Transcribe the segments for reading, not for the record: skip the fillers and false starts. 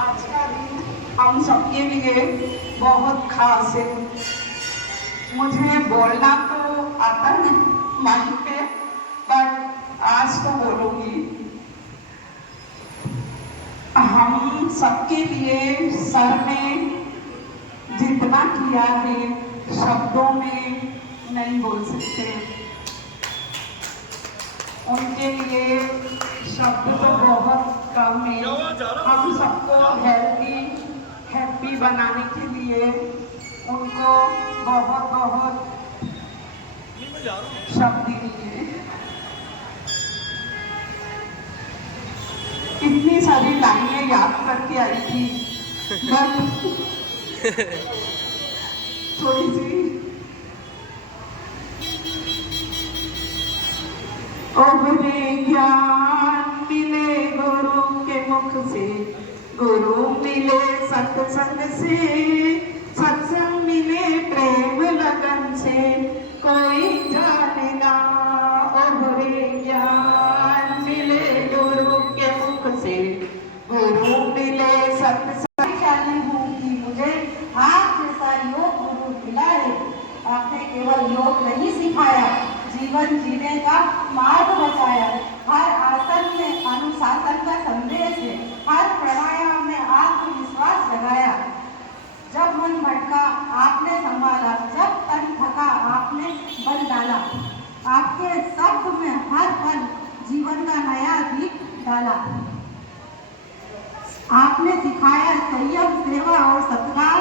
आज का दिन हम सबके लिए बहुत खास है। मुझे बोलना तो आता नहीं माइक पे, बट आज तो बोलूंगी। हम सबके लिए सर ने जितना किया है शब्दों में नहीं बोल सकते। उनके लिए शब्द तो बहुत कम है। हम सबको हैप्पी बनाने के लिए उनको बहुत बहुत शब्द दिए। इतनी सारी लाइनें याद करके आई थी, थोड़ी सी ज्ञान मिले गुरु के मुख से, गुरु मिले सत्संग से, सत्संग मिले प्रेम लगन से, कोई जाने ना ओहरे ज्ञान मिले गुरु के मुख से, गुरु मिले सत्संग। ख्याली हूँ कि मुझे आप जैसा योग गुरु मिला है। आपने केवल योग नहीं सिखाया, जीवन जीने का मार्ग बताया। निकाला। आपने सिखाया संयम, सेवा और सत्कार।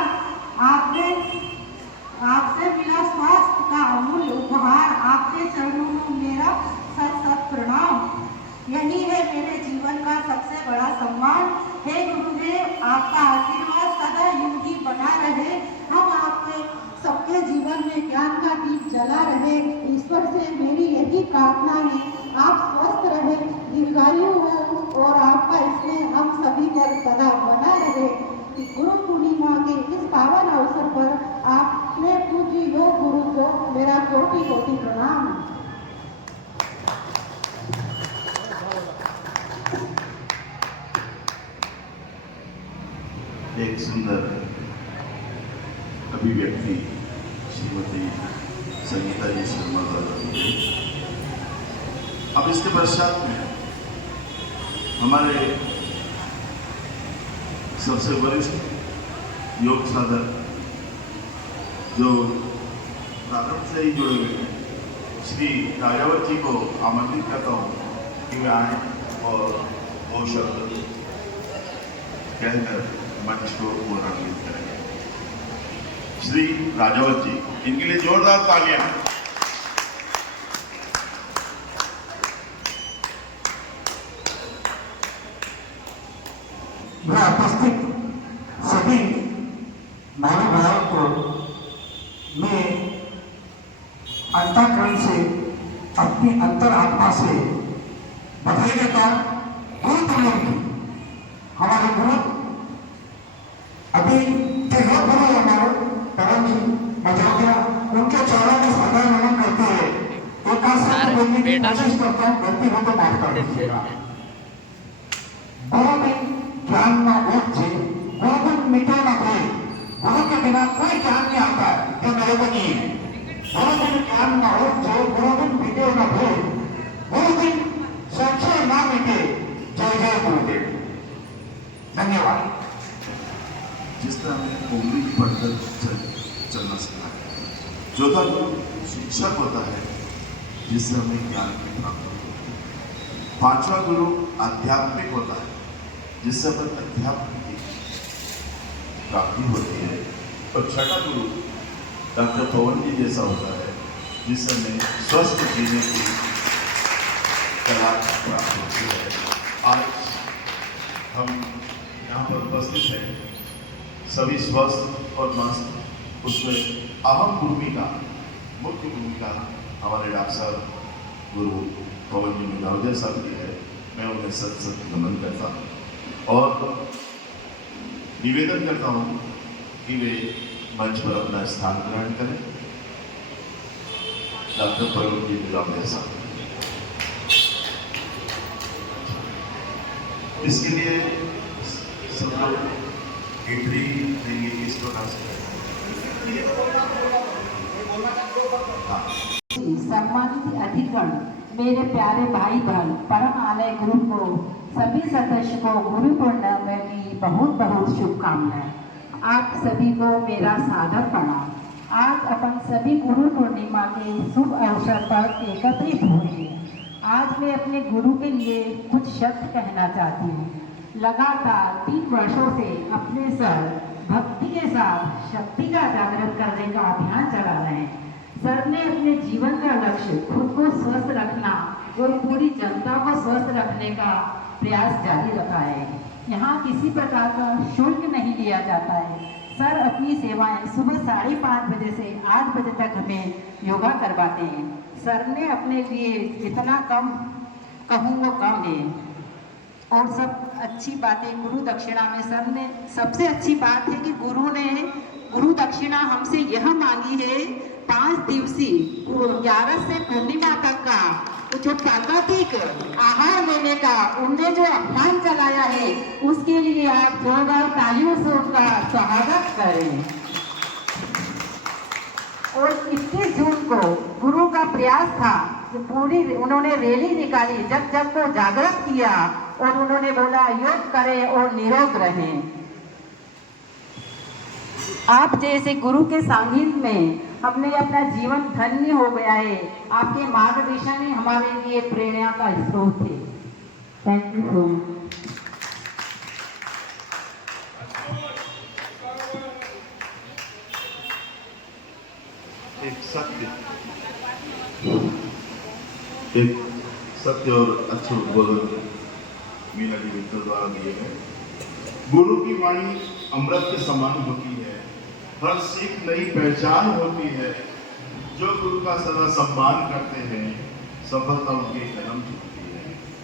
आपसे मिला स्वास्थ्य का अमूल्य उपहार। आपके चरणों में मेरा सत प्रणाम। यही है मेरे जीवन का सबसे बड़ा सम्मान। हे गुरुदेव, आपका आशीर्वाद सदा यूं ही बना रहे। हम आपके सबके जीवन में ज्ञान का दीप जला रहे। ईश्वर से मेरी यही प्रार्थना है, आप स्वस्थ रहे, दीर्घायु हो और आपका इसमें हम सभी पर सदा बना रहे। गुरु पूर्णिमा के इस पावन अवसर पर आपने पूज्य योग गुरु को मेरा कोटि कोटि प्रणाम। एक सुंदर अभिव्यक्ति श्रीमती संगीता जी शर्मा द्वारा की गई। अब इसके पश्चात में हमारे सबसे वरिष्ठ योग साधक जो प्रारंभ से ही जुड़े हुए हैं, श्री राजावत जी को आमंत्रित करता हूँ कि वे आए और वो शब्द कहकर मंच को गौरवान्वित करेंगे। श्री राजावत जी, इनके लिए जोरदार तालियां। उपस्थित सभी महानुभावों को मैं अंतःकरण से, अपनी अंतरात्मा से बधाई देता गुरु पूर्णिमा की। हमारे गुरु अभी तेरह गुरु हमारे परम मजाकिया, उनके चरणों में सदा नमन करते हैं। एक आसन बोलने की कोशिश करता हूँ, गलती हो तो माफ कर दीजिएगा। गुरु बिन ज्ञान न उपजे, गुरु बिन मिटे न कोई। गुरु के बिना कोई ज्ञान नहीं आता, ये मेरे को नहीं है। गुरु बिन ज्ञान न उपजे, गुरु बिन मिटे न कोई। गुरु बिन संशय न मिटे। जय जय गुरुदेव। धन्यवाद। जिस तरह हमें उंगली पढ़कर चलना सिखाया, चौथा गुरु शिक्षक होता है जिससे हमें ज्ञान की प्राप्ति होती है। पांचवा गुरु आध्यात्मिक होता है जिससे हमें अध्यात्म की प्राप्ति होती है। और छठा गुरु डॉक्टर पवन जी जैसा होता है जिससे हमें स्वस्थ जीने की कला प्राप्त होती है। आज हम यहाँ पर उपस्थित हैं, सभी स्वस्थ और मस्त। उसमें अहम भूमिका, मुख्य भूमिका हमारे डॉक्टर साहब गुरु पवन जी मिलावजर साहब की है। मैं उन्हें सत सत नमन करता हूँ और निवेदन करता हूँ कि वे मंच पर अपना स्थान ग्रहण करें। डॉक्टर पवन जी मिलावजर साहब, इसके लिए सब लोग एंट्री देंगे किस प्रकार से। सम्मानित अधिगण, मेरे प्यारे भाई बहन, परम आलय गुरु को सभी सदस्य को गुरु पूर्णिमा की बहुत बहुत शुभकामनाएं। आप सभी को मेरा सादर प्रणाम। आज अपन सभी गुरु पूर्णिमा के शुभ अवसर पर एकत्रित हुए हैं। आज मैं अपने गुरु के लिए कुछ शब्द कहना चाहती हूँ। लगातार 3 वर्षों से अपने सर भक्ति के साथ शक्ति का जागृत करने का अभियान चला रहे हैं। सर ने अपने जीवन का लक्ष्य खुद को स्वस्थ रखना और पूरी जनता को स्वस्थ रखने का प्रयास जारी रखा है। यहाँ किसी प्रकार का शुल्क नहीं लिया जाता है। सर अपनी सेवाएं सुबह 5:30 बजे से 8 बजे तक हमें योगा करवाते हैं। सर ने अपने लिए जितना कम कहूँ वो कम है। और सब अच्छी बातें गुरु दक्षिणा में सर ने सबसे अच्छी बात है कि गुरु ने गुरु दक्षिणा हमसे यह मांगी है 5 दिवसीय 11 से पूर्णिमा तक का जो प्राकृतिक आहार लेने का उनने जो अभियान चलाया है उसके लिए आप जोरदार तालियों से उनका स्वागत करें। और 21 जून को गुरु का प्रयास था कि पूरी उन्होंने रैली निकाली, जब जब को जागृत किया और उन्होंने बोला योग करें और निरोग रहें। आप जैसे गुरु के सानिध्य में हमने अपना जीवन धन्य हो गया है। आपके मार्गदर्शन ही हमारे लिए प्रेरणा का स्रोत है। Thank you so much. एक सत्य और अच्छे उद्बोधन मीना जी मित्तल द्वारा दिए हैं। गुरु की वाणी अमृत के समान होती है, हर सीख नई पहचान होती है। जो गुरु का सदा सम्मान करते हैं, सफलता उनके कदम चुकती है,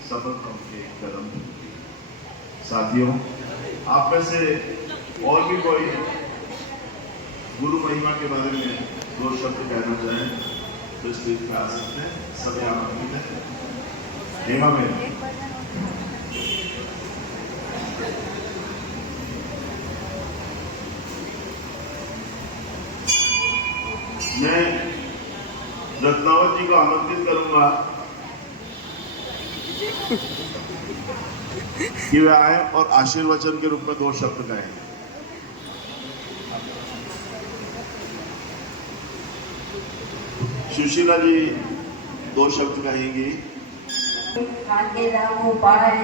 सफलता उनके कदम चुकती है। साथियों, आप में से और भी कोई गुरु महिमा के बारे में दो शब्द कहना चाहें तो स्टेज पे आ सकते हैं। सभी आमंत्रित हैं। हेमा में मैं रत्नावत जी को आमंत्रित करूंगा कि वे आए और आशीर्वचन के रूप में दो शब्द कहें। सुशीला जी दो शब्द कहेंगी। कांटे रामो पाए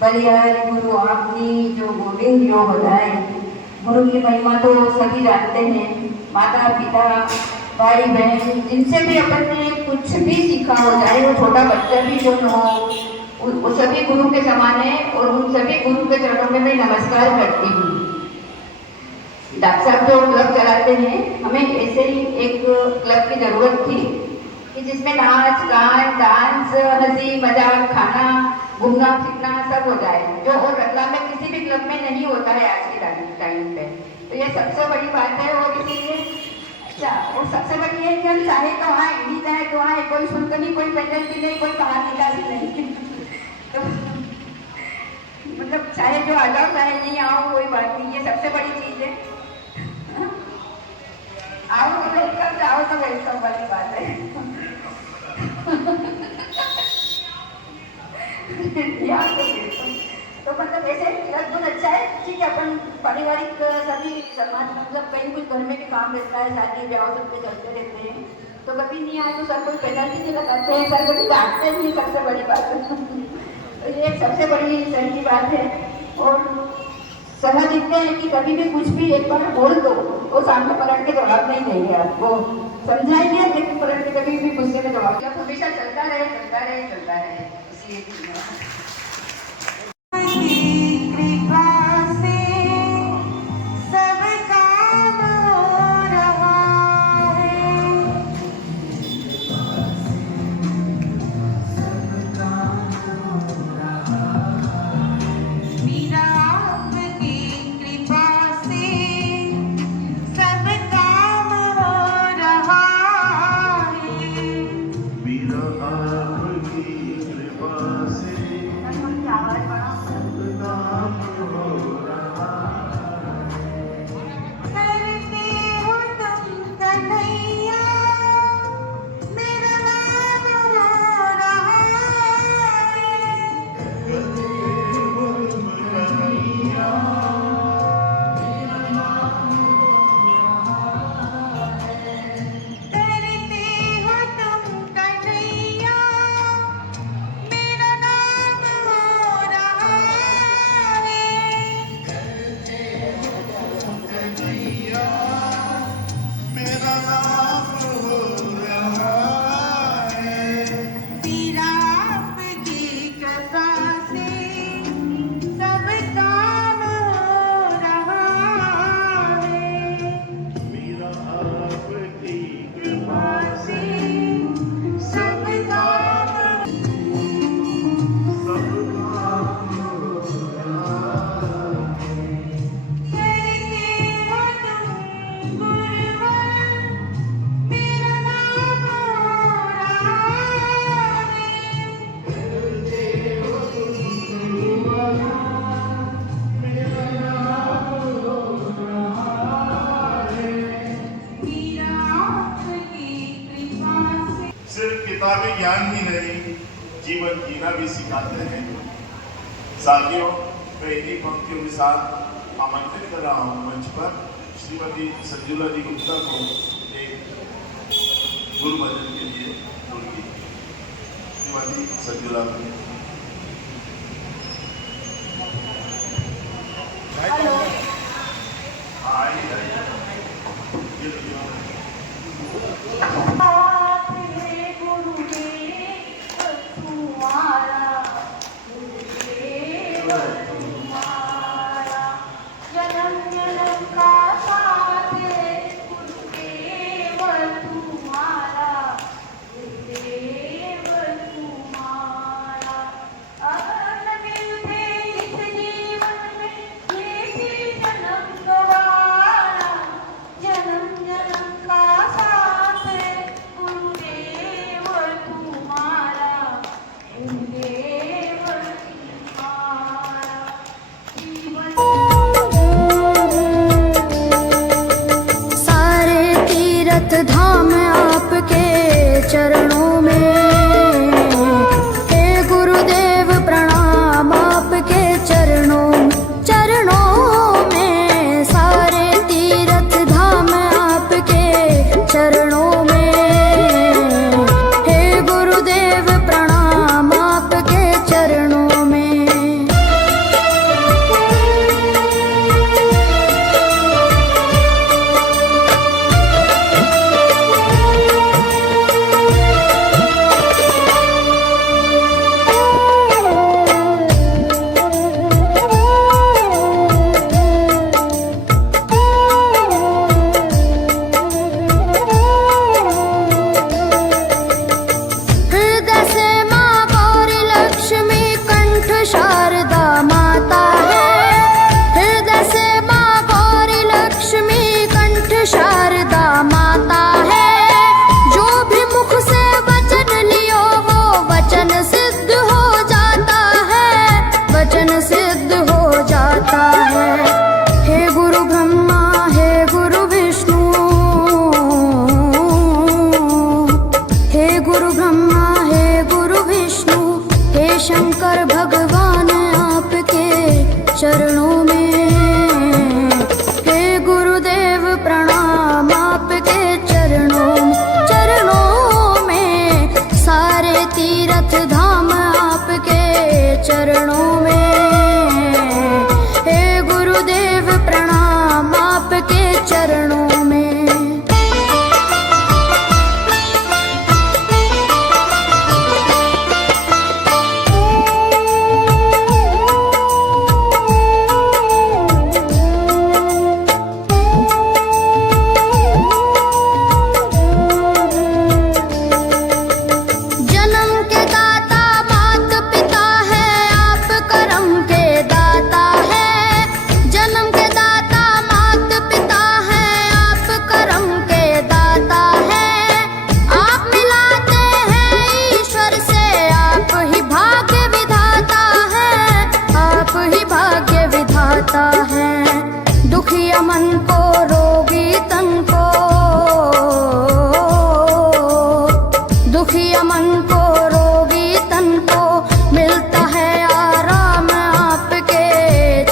बलिहारी गुरु आपनी जो गोविंद जो बधाए। गुरु की महिमा तो सभी जानते हैं, माता पिता भाई बहन जिनसे भी अपन ने कुछ भी सीखा हो, चाहे वो छोटा बच्चा भी जो हो, वो सभी गुरु के समान है और उन सभी गुरु के चरणों में मैं नमस्कार करती हूँ। डॉक्टर साहब जो क्लब चलाते हैं, हमें ऐसे ही एक क्लब की जरूरत थी कि जिसमें नाच गान डांस हंसी मजाक खाना घूमना फिरना सब हो जाए, जो और रतलाम में किसी भी क्लब में नहीं होता है आज के टाइम पे। तो ये सबसे बड़ी बात है। और इसीलिए अच्छा, और सबसे बड़ी है कि हम चाहे तो आए, नहीं चाहे तो आए, कोई शुल्क नहीं, कोई पेनल्टी नहीं, कोई कहानी भी नहीं। तो मतलब चाहे जो आ जाओ चाहे नहीं आओ कोई बात नहीं, ये सबसे बड़ी चीज है। आओ तो वेलकम, जाओ तो वेलकम वाली बात है। तो मतलब ऐसे बहुत अच्छा है। ठीक है, अपन पारिवारिक सभी समाज मतलब कहीं कुछ घर में भी काम रहता है, शादी ब्याह सब कुछ चलते रहते हैं, तो कभी नहीं आए तो सर कोई पेनल्टी नहीं लगाते हैं, सर कभी डांटते नहीं, सबसे बड़ी बात है। तो ये सबसे बड़ी सही की बात है। और समझ इतने हैं कि कभी भी कुछ भी एक बार बोल दो वो सामने पलट के जवाब नहीं देंगे, आपको समझाएंगे लेकिन पलट के कभी भी गुस्से में जवाब हमेशा चलता रहे चलता रहे चलता रहे। इसलिए कृपा से सब काम हो रहा है। मीरा आपकी कृपा से सब काम हो रहा है। मीरा आपकी कृपा से करते हो तुम कन्हैया, मेरा नाम हो रहा है। करते हो तुम कन्हैया, मेरा नाम हो रहा है। मेरा नाम हो रहा है। मीरा आपकी कृपा से सब काम हो रहा है। मीरा आपकी कृपा से सब काम सब काम हो रहा है। करते हो तुम गुरुवर, मेरा नाम हो रहा है। मीरा आपकी कृपा से सिर्फ किताबी ज्ञान ही नहीं, जीवन जीना भी सिखाते हैं। साथियों, मैं इन्हीं पंक्तियों के साथ आमंत्रित कर रहा हूँ मंच पर श्रीमती संजुला जी गुप्ता को एक गुरु भजन के लिए बोलिए। श्रीमती संजुला जी। शंकर भगवान आपके चरणों में, हे गुरुदेव प्रणाम आपके चरणों में, सारे तीर्थ धाम आपके चरणों में, हे गुरुदेव प्रणाम आपके चरणों में। दुखिया मन को रोगी तन को, दुखिया मन को रोगी तन को मिलता है आराम आपके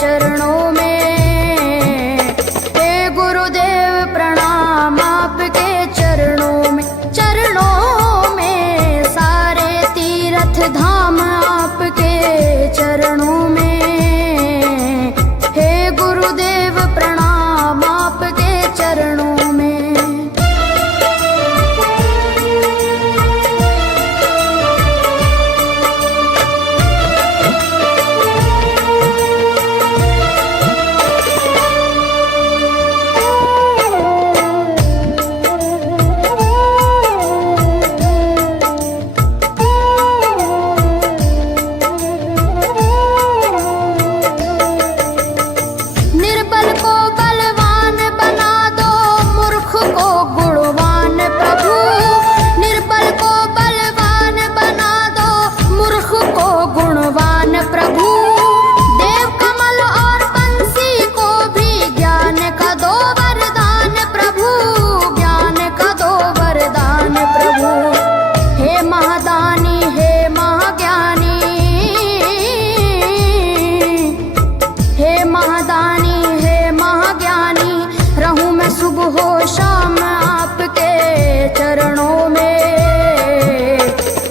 चरणों में, हे गुरुदेव प्रणाम आपके चरणों में, सारे तीर्थ धाम आपके चरणों में, गुरुदेव प्रणाम आपके चरणों में। निर्बल को बलवान बना दो, मूर्ख को गुणवान प्रभु, निर्बल को बलवान बना दो, मूर्ख को गुणवान प्रभु, देव कमल और बंसी को भी ज्ञान का दो वरदान प्रभु, ज्ञान का दो वरदान प्रभु, हे महादानी हे महाज्ञानी, हे महादानी हे महाज्ञानी, रहूं मैं सुबह हो शाम आपके चरणों में,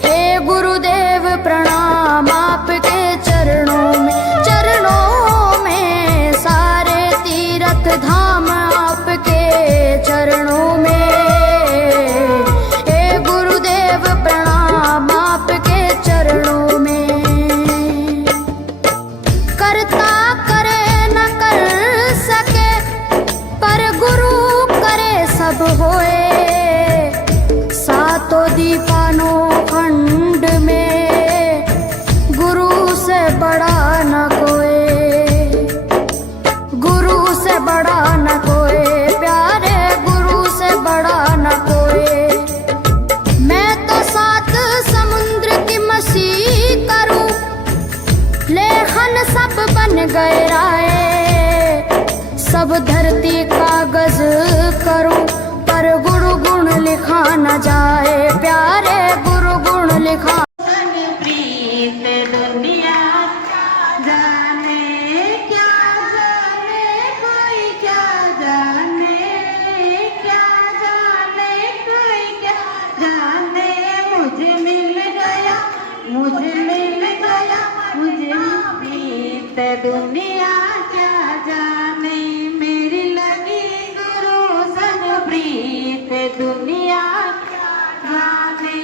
हे गुरुदेव प्रणाम आपके चरणों में, सारे तीर्थ धाम आपके चरणों में, हे गुरुदेव प्रणाम आपके चरणों में। करता करे न कर सके पर गुरु करे सब होए, सातों दीपानों खंड में गुरु से बड़ा न कोई, गुरु से बड़ा न कोई, प्यारे गुरु से बड़ा न कोई, मैं तो सात समुद्र की मसी करूं, लेखन सब बन गए राय, सब धरती कागज करूं, पर गुरु गुण लिखा न जाए, प्यारे गुरु गुण लिखा। प्रीत दुनिया जाने क्या जाने, कोई क्या जाने, क्या जाने कोई क्या जाने, मुझे मिल गया, मुझे मिल गया, मुझे प्रीत दुनिया क्या जाने, मेरी लगी गुरु संग प्रीत दुनिया क्या जाने,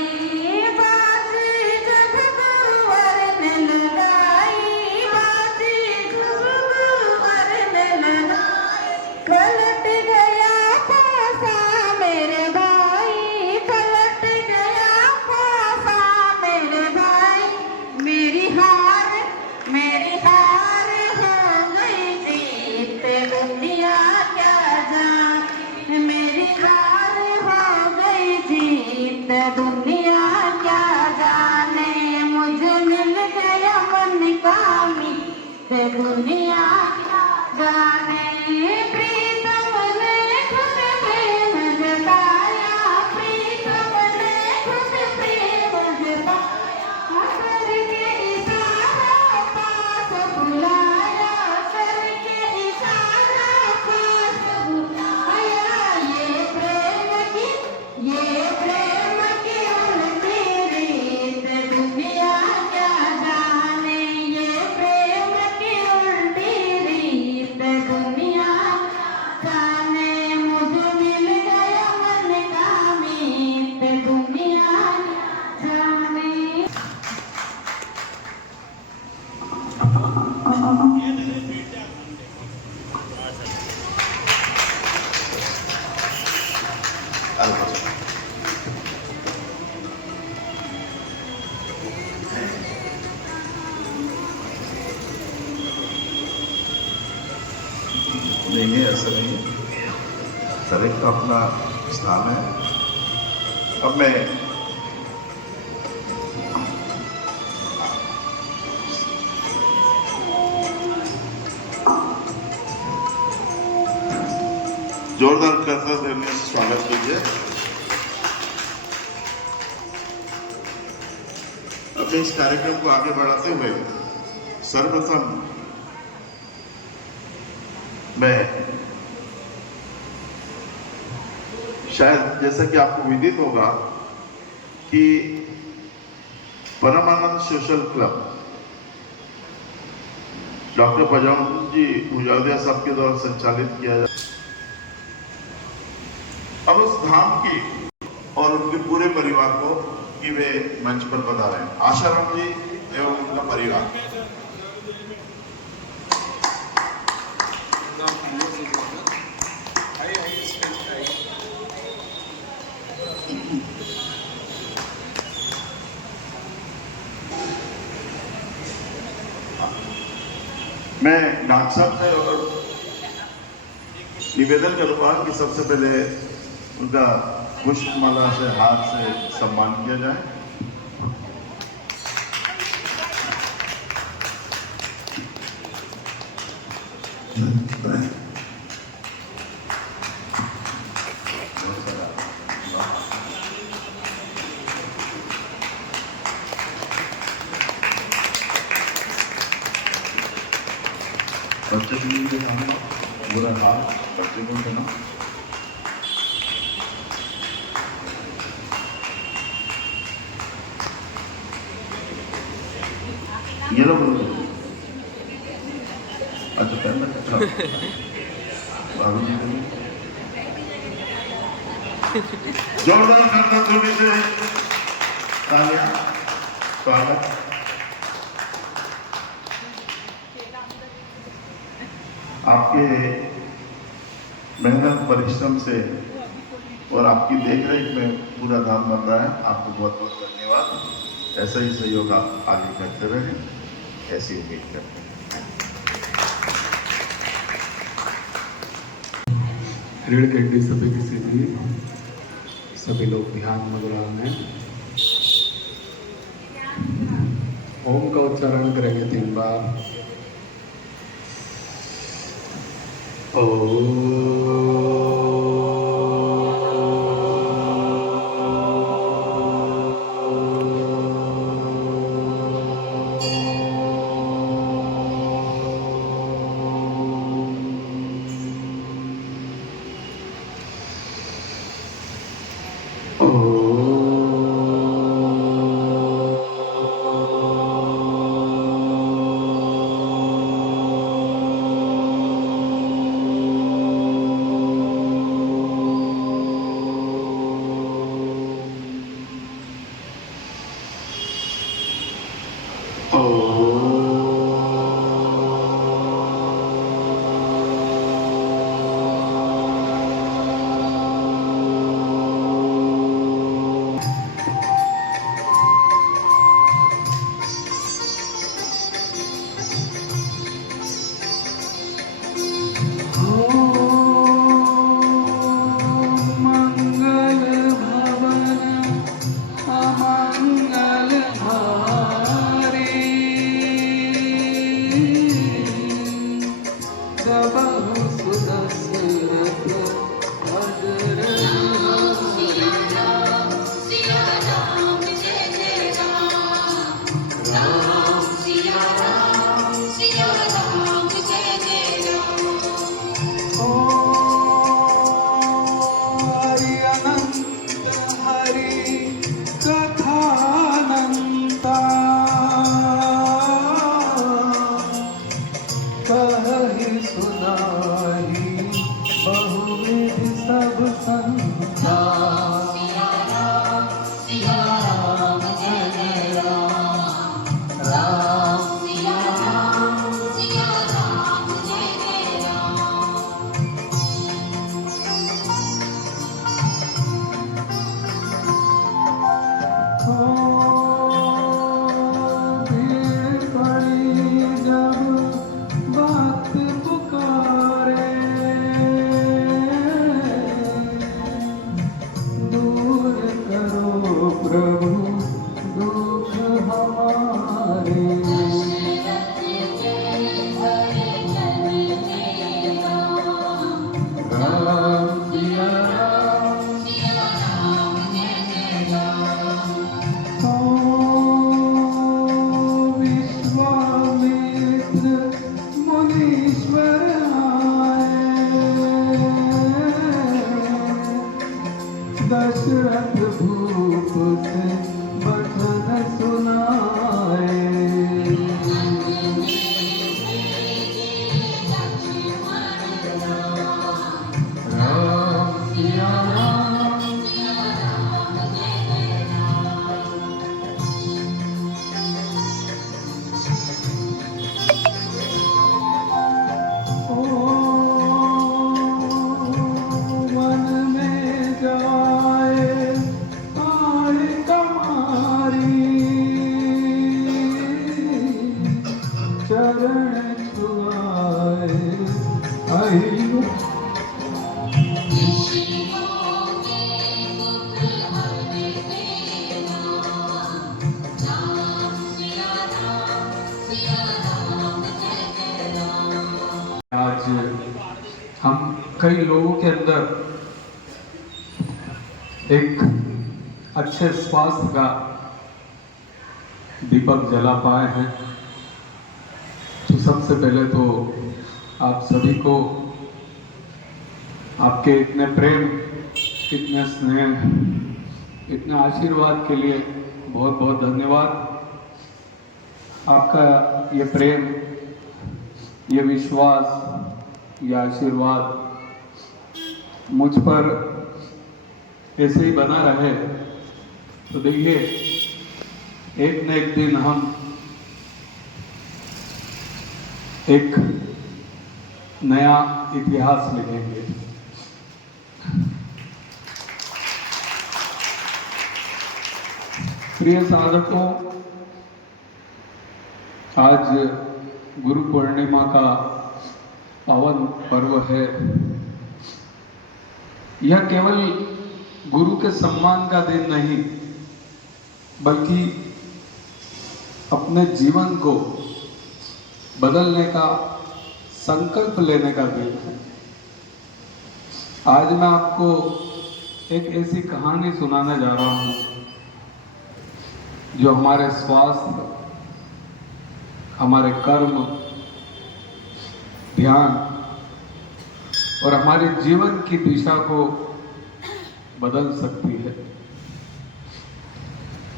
बाजी जब गुरुवर ने लगाई, बाजी जब गुरुवर ने लगाई, पलट गया पासा मेरे भाई, पलट गया पासा मेरे भाई, मेरी हार हो गई जीत दुनिया क्या जाने, मेरी हार हो गई जीत दुनिया क्या जाने, मुझे मिल गया मन का मीत दुनिया क्या जाने, प्रीतम ने खुद प्रेम जताया, प्रीतम ने खुद प्रेम जताया, करके इस नहीं है, ऐसा नहीं है, हर एक का अपना स्थान है। अब मैं जोरदार करता देने स्वागत कीजिए। अपने इस कार्यक्रम को आगे बढ़ाते हुए सर्वप्रथम मैं शायद जैसा कि आपको विदित होगा कि परमानंद सोशल क्लब डॉक्टर पजाम जी उजावदिया साहब के द्वारा संचालित किया जाता है। अब उस धाम की और उनके पूरे परिवार को कि वे मंच पर बता रहे हैं, आशाराम जी एवं उनका परिवार। मैं डॉक्टर साहब से और निवेदन करूंगा कि सबसे पहले उनका पुष्पमाला से हाथ से सम्मान किया जाए। बच्चे को नहीं देना, बुरा हाथ बच्चे को देना। ये लोग अच्छा पहन अच्छा भाभी जी को जोरदार करता थोड़ी से तालियां स्वागत। आपके मेहनत परिश्रम से और आपकी देखरेख में पूरा धाम बन रहा है, आपको बहुत बहुत धन्यवाद। ऐसा ही सहयोग आप आगे करते रहें, ऐसी उम्मीद करते हैं। ऋण केंद्रीय सभी किसी भी सभी लोग ध्यान मुद्रा में ओम का उच्चारण करेंगे 3 बार। चरण छुआए आई। आज हम कई लोगों के अंदर एक अच्छे स्वास्थ्य का दीपक जला पाए हैं। तो सबसे पहले तो आप सभी को आपके इतने प्रेम, इतने स्नेह, इतने आशीर्वाद के लिए बहुत बहुत धन्यवाद। आपका ये प्रेम, ये विश्वास, ये आशीर्वाद मुझ पर ऐसे ही बना रहे तो देखिए एक न एक दिन हम एक नया इतिहास लिखेंगे। प्रिय साधकों, आज गुरु पूर्णिमा का पावन पर्व है। यह केवल गुरु के सम्मान का दिन नहीं, बल्कि अपने जीवन को बदलने का संकल्प लेने का दिन है। आज मैं आपको एक ऐसी कहानी सुनाने जा रहा हूं जो हमारे स्वास्थ्य, हमारे कर्म, ध्यान और हमारे जीवन की दिशा को बदल सकती है।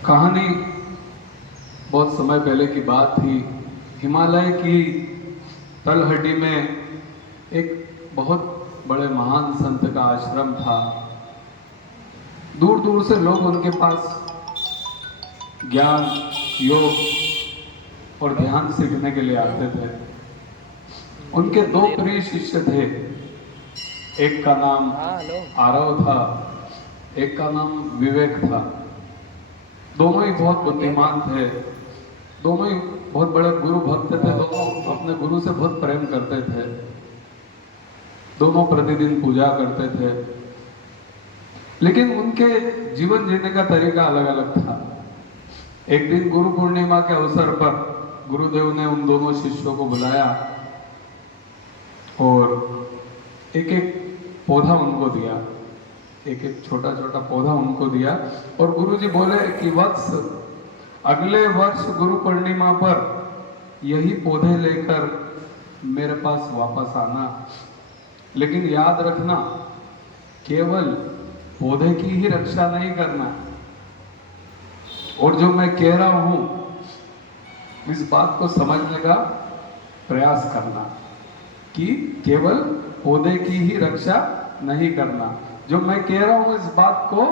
कहानी बहुत समय पहले की बात थी। हिमालय की तलहटी में एक बहुत बड़े महान संत का आश्रम था। दूर दूर से लोग उनके पास ज्ञान, योग और ध्यान सीखने के लिए आते थे। उनके दो प्रिय शिष्य थे। एक का नाम आरव था, एक का नाम विवेक था। दोनों ही बहुत बुद्धिमान थे, दोनों ही बहुत बड़े गुरु भक्त थे। दोनों अपने गुरु से बहुत प्रेम करते थे। दोनों प्रतिदिन पूजा करते थे, लेकिन उनके जीवन जीने का तरीका अलग अलग था। एक दिन गुरु पूर्णिमा के अवसर पर गुरुदेव ने उन दोनों शिष्यों को बुलाया और एक एक पौधा उनको दिया, एक एक छोटा छोटा पौधा उनको दिया और गुरुजी बोले कि वत्स, अगले वर्ष गुरु पूर्णिमा पर यही पौधे लेकर मेरे पास वापस आना, लेकिन याद रखना केवल पौधे की ही रक्षा नहीं करना, और जो मैं कह रहा हूं इस बात को समझने का प्रयास करना कि केवल पौधे की ही रक्षा नहीं करना। जो मैं कह रहा हूं इस बात को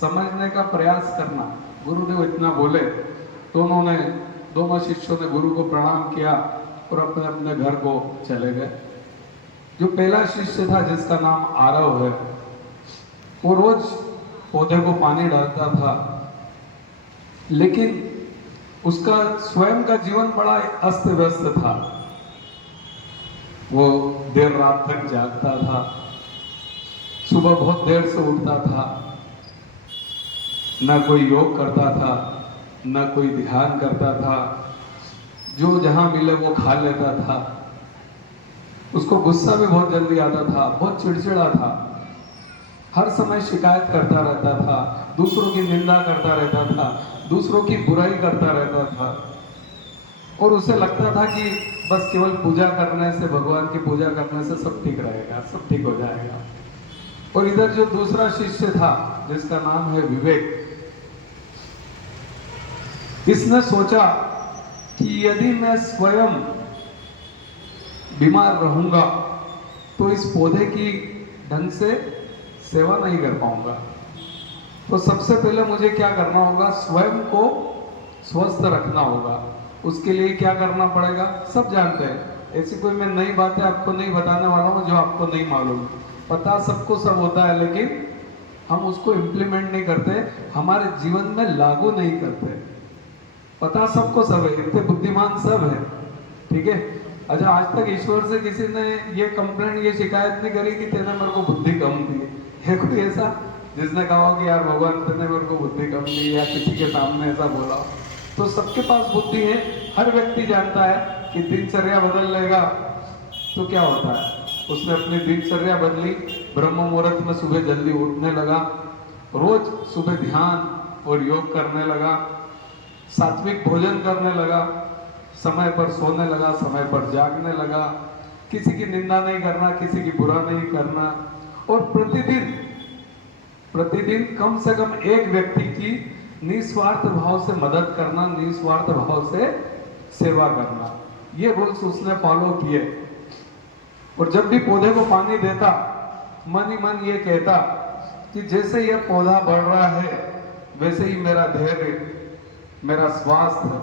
समझने का प्रयास करना। गुरुदेव इतना बोले तो उन्होंने, दोनों शिष्यों ने गुरु को प्रणाम किया और अपने अपने घर को चले गए। जो पहला शिष्य था जिसका नाम आरव है, वो रोज पौधे को पानी डालता था, लेकिन उसका स्वयं का जीवन बड़ा अस्त व्यस्त था। वो देर रात तक जागता था, सुबह बहुत देर से उठता था, न कोई योग करता था, न कोई ध्यान करता था, जो जहां मिले वो खा लेता था। उसको गुस्सा भी बहुत जल्दी आता था, बहुत चिड़चिड़ा था, हर समय शिकायत करता रहता था, दूसरों की निंदा करता रहता था, दूसरों की बुराई करता रहता था, और उसे लगता था कि बस केवल पूजा करने से, भगवान की पूजा करने से सब ठीक रहेगा, सब ठीक हो जाएगा। और इधर जो दूसरा शिष्य था जिसका नाम है विवेक, इसने सोचा कि यदि मैं स्वयं बीमार रहूंगा तो इस पौधे की ढंग से सेवा नहीं कर पाऊंगा। तो सबसे पहले मुझे क्या करना होगा, स्वयं को स्वस्थ रखना होगा। उसके लिए क्या करना पड़ेगा, सब जानते हैं। ऐसी कोई मैं नई बातें आपको नहीं बताने वाला हूं जो आपको नहीं मालूम। पता सबको सब होता है, लेकिन हम उसको इम्प्लीमेंट नहीं करते, हमारे जीवन में लागू नहीं करते। पता सबको सब है, इतने बुद्धिमान सब है, ठीक है। अच्छा, आज तक ईश्वर से किसी ने ये कंप्लेंट, ये शिकायत नहीं करी कि तेने मेरे को बुद्धि कम दी है कोई ऐसा जिसने कहा कि यार भगवान तेने मेरे को बुद्धि कम दी, या किसी के सामने ऐसा बोला? तो सबके पास बुद्धि है। हर व्यक्ति जानता है कि दिनचर्या बदल लेगा तो क्या होता है। उसने अपनी दिनचर्या बदली, ब्रह्म मुहूर्त में सुबह जल्दी उठने लगा, रोज सुबह ध्यान और योग करने लगा, सात्विक भोजन करने लगा, समय पर सोने लगा, समय पर जागने लगा, किसी की निंदा नहीं करना, किसी की बुरा नहीं करना, और प्रतिदिन कम से कम एक व्यक्ति की निस्वार्थ भाव से मदद करना, निस्वार्थ भाव से सेवा करना। ये रूल्स उसने फॉलो किए। और जब भी पौधे को पानी देता, मन ही मन ये कहता कि जैसे ये पौधा बढ़ रहा है वैसे ही मेरा धैर्य, मेरा स्वास्थ्य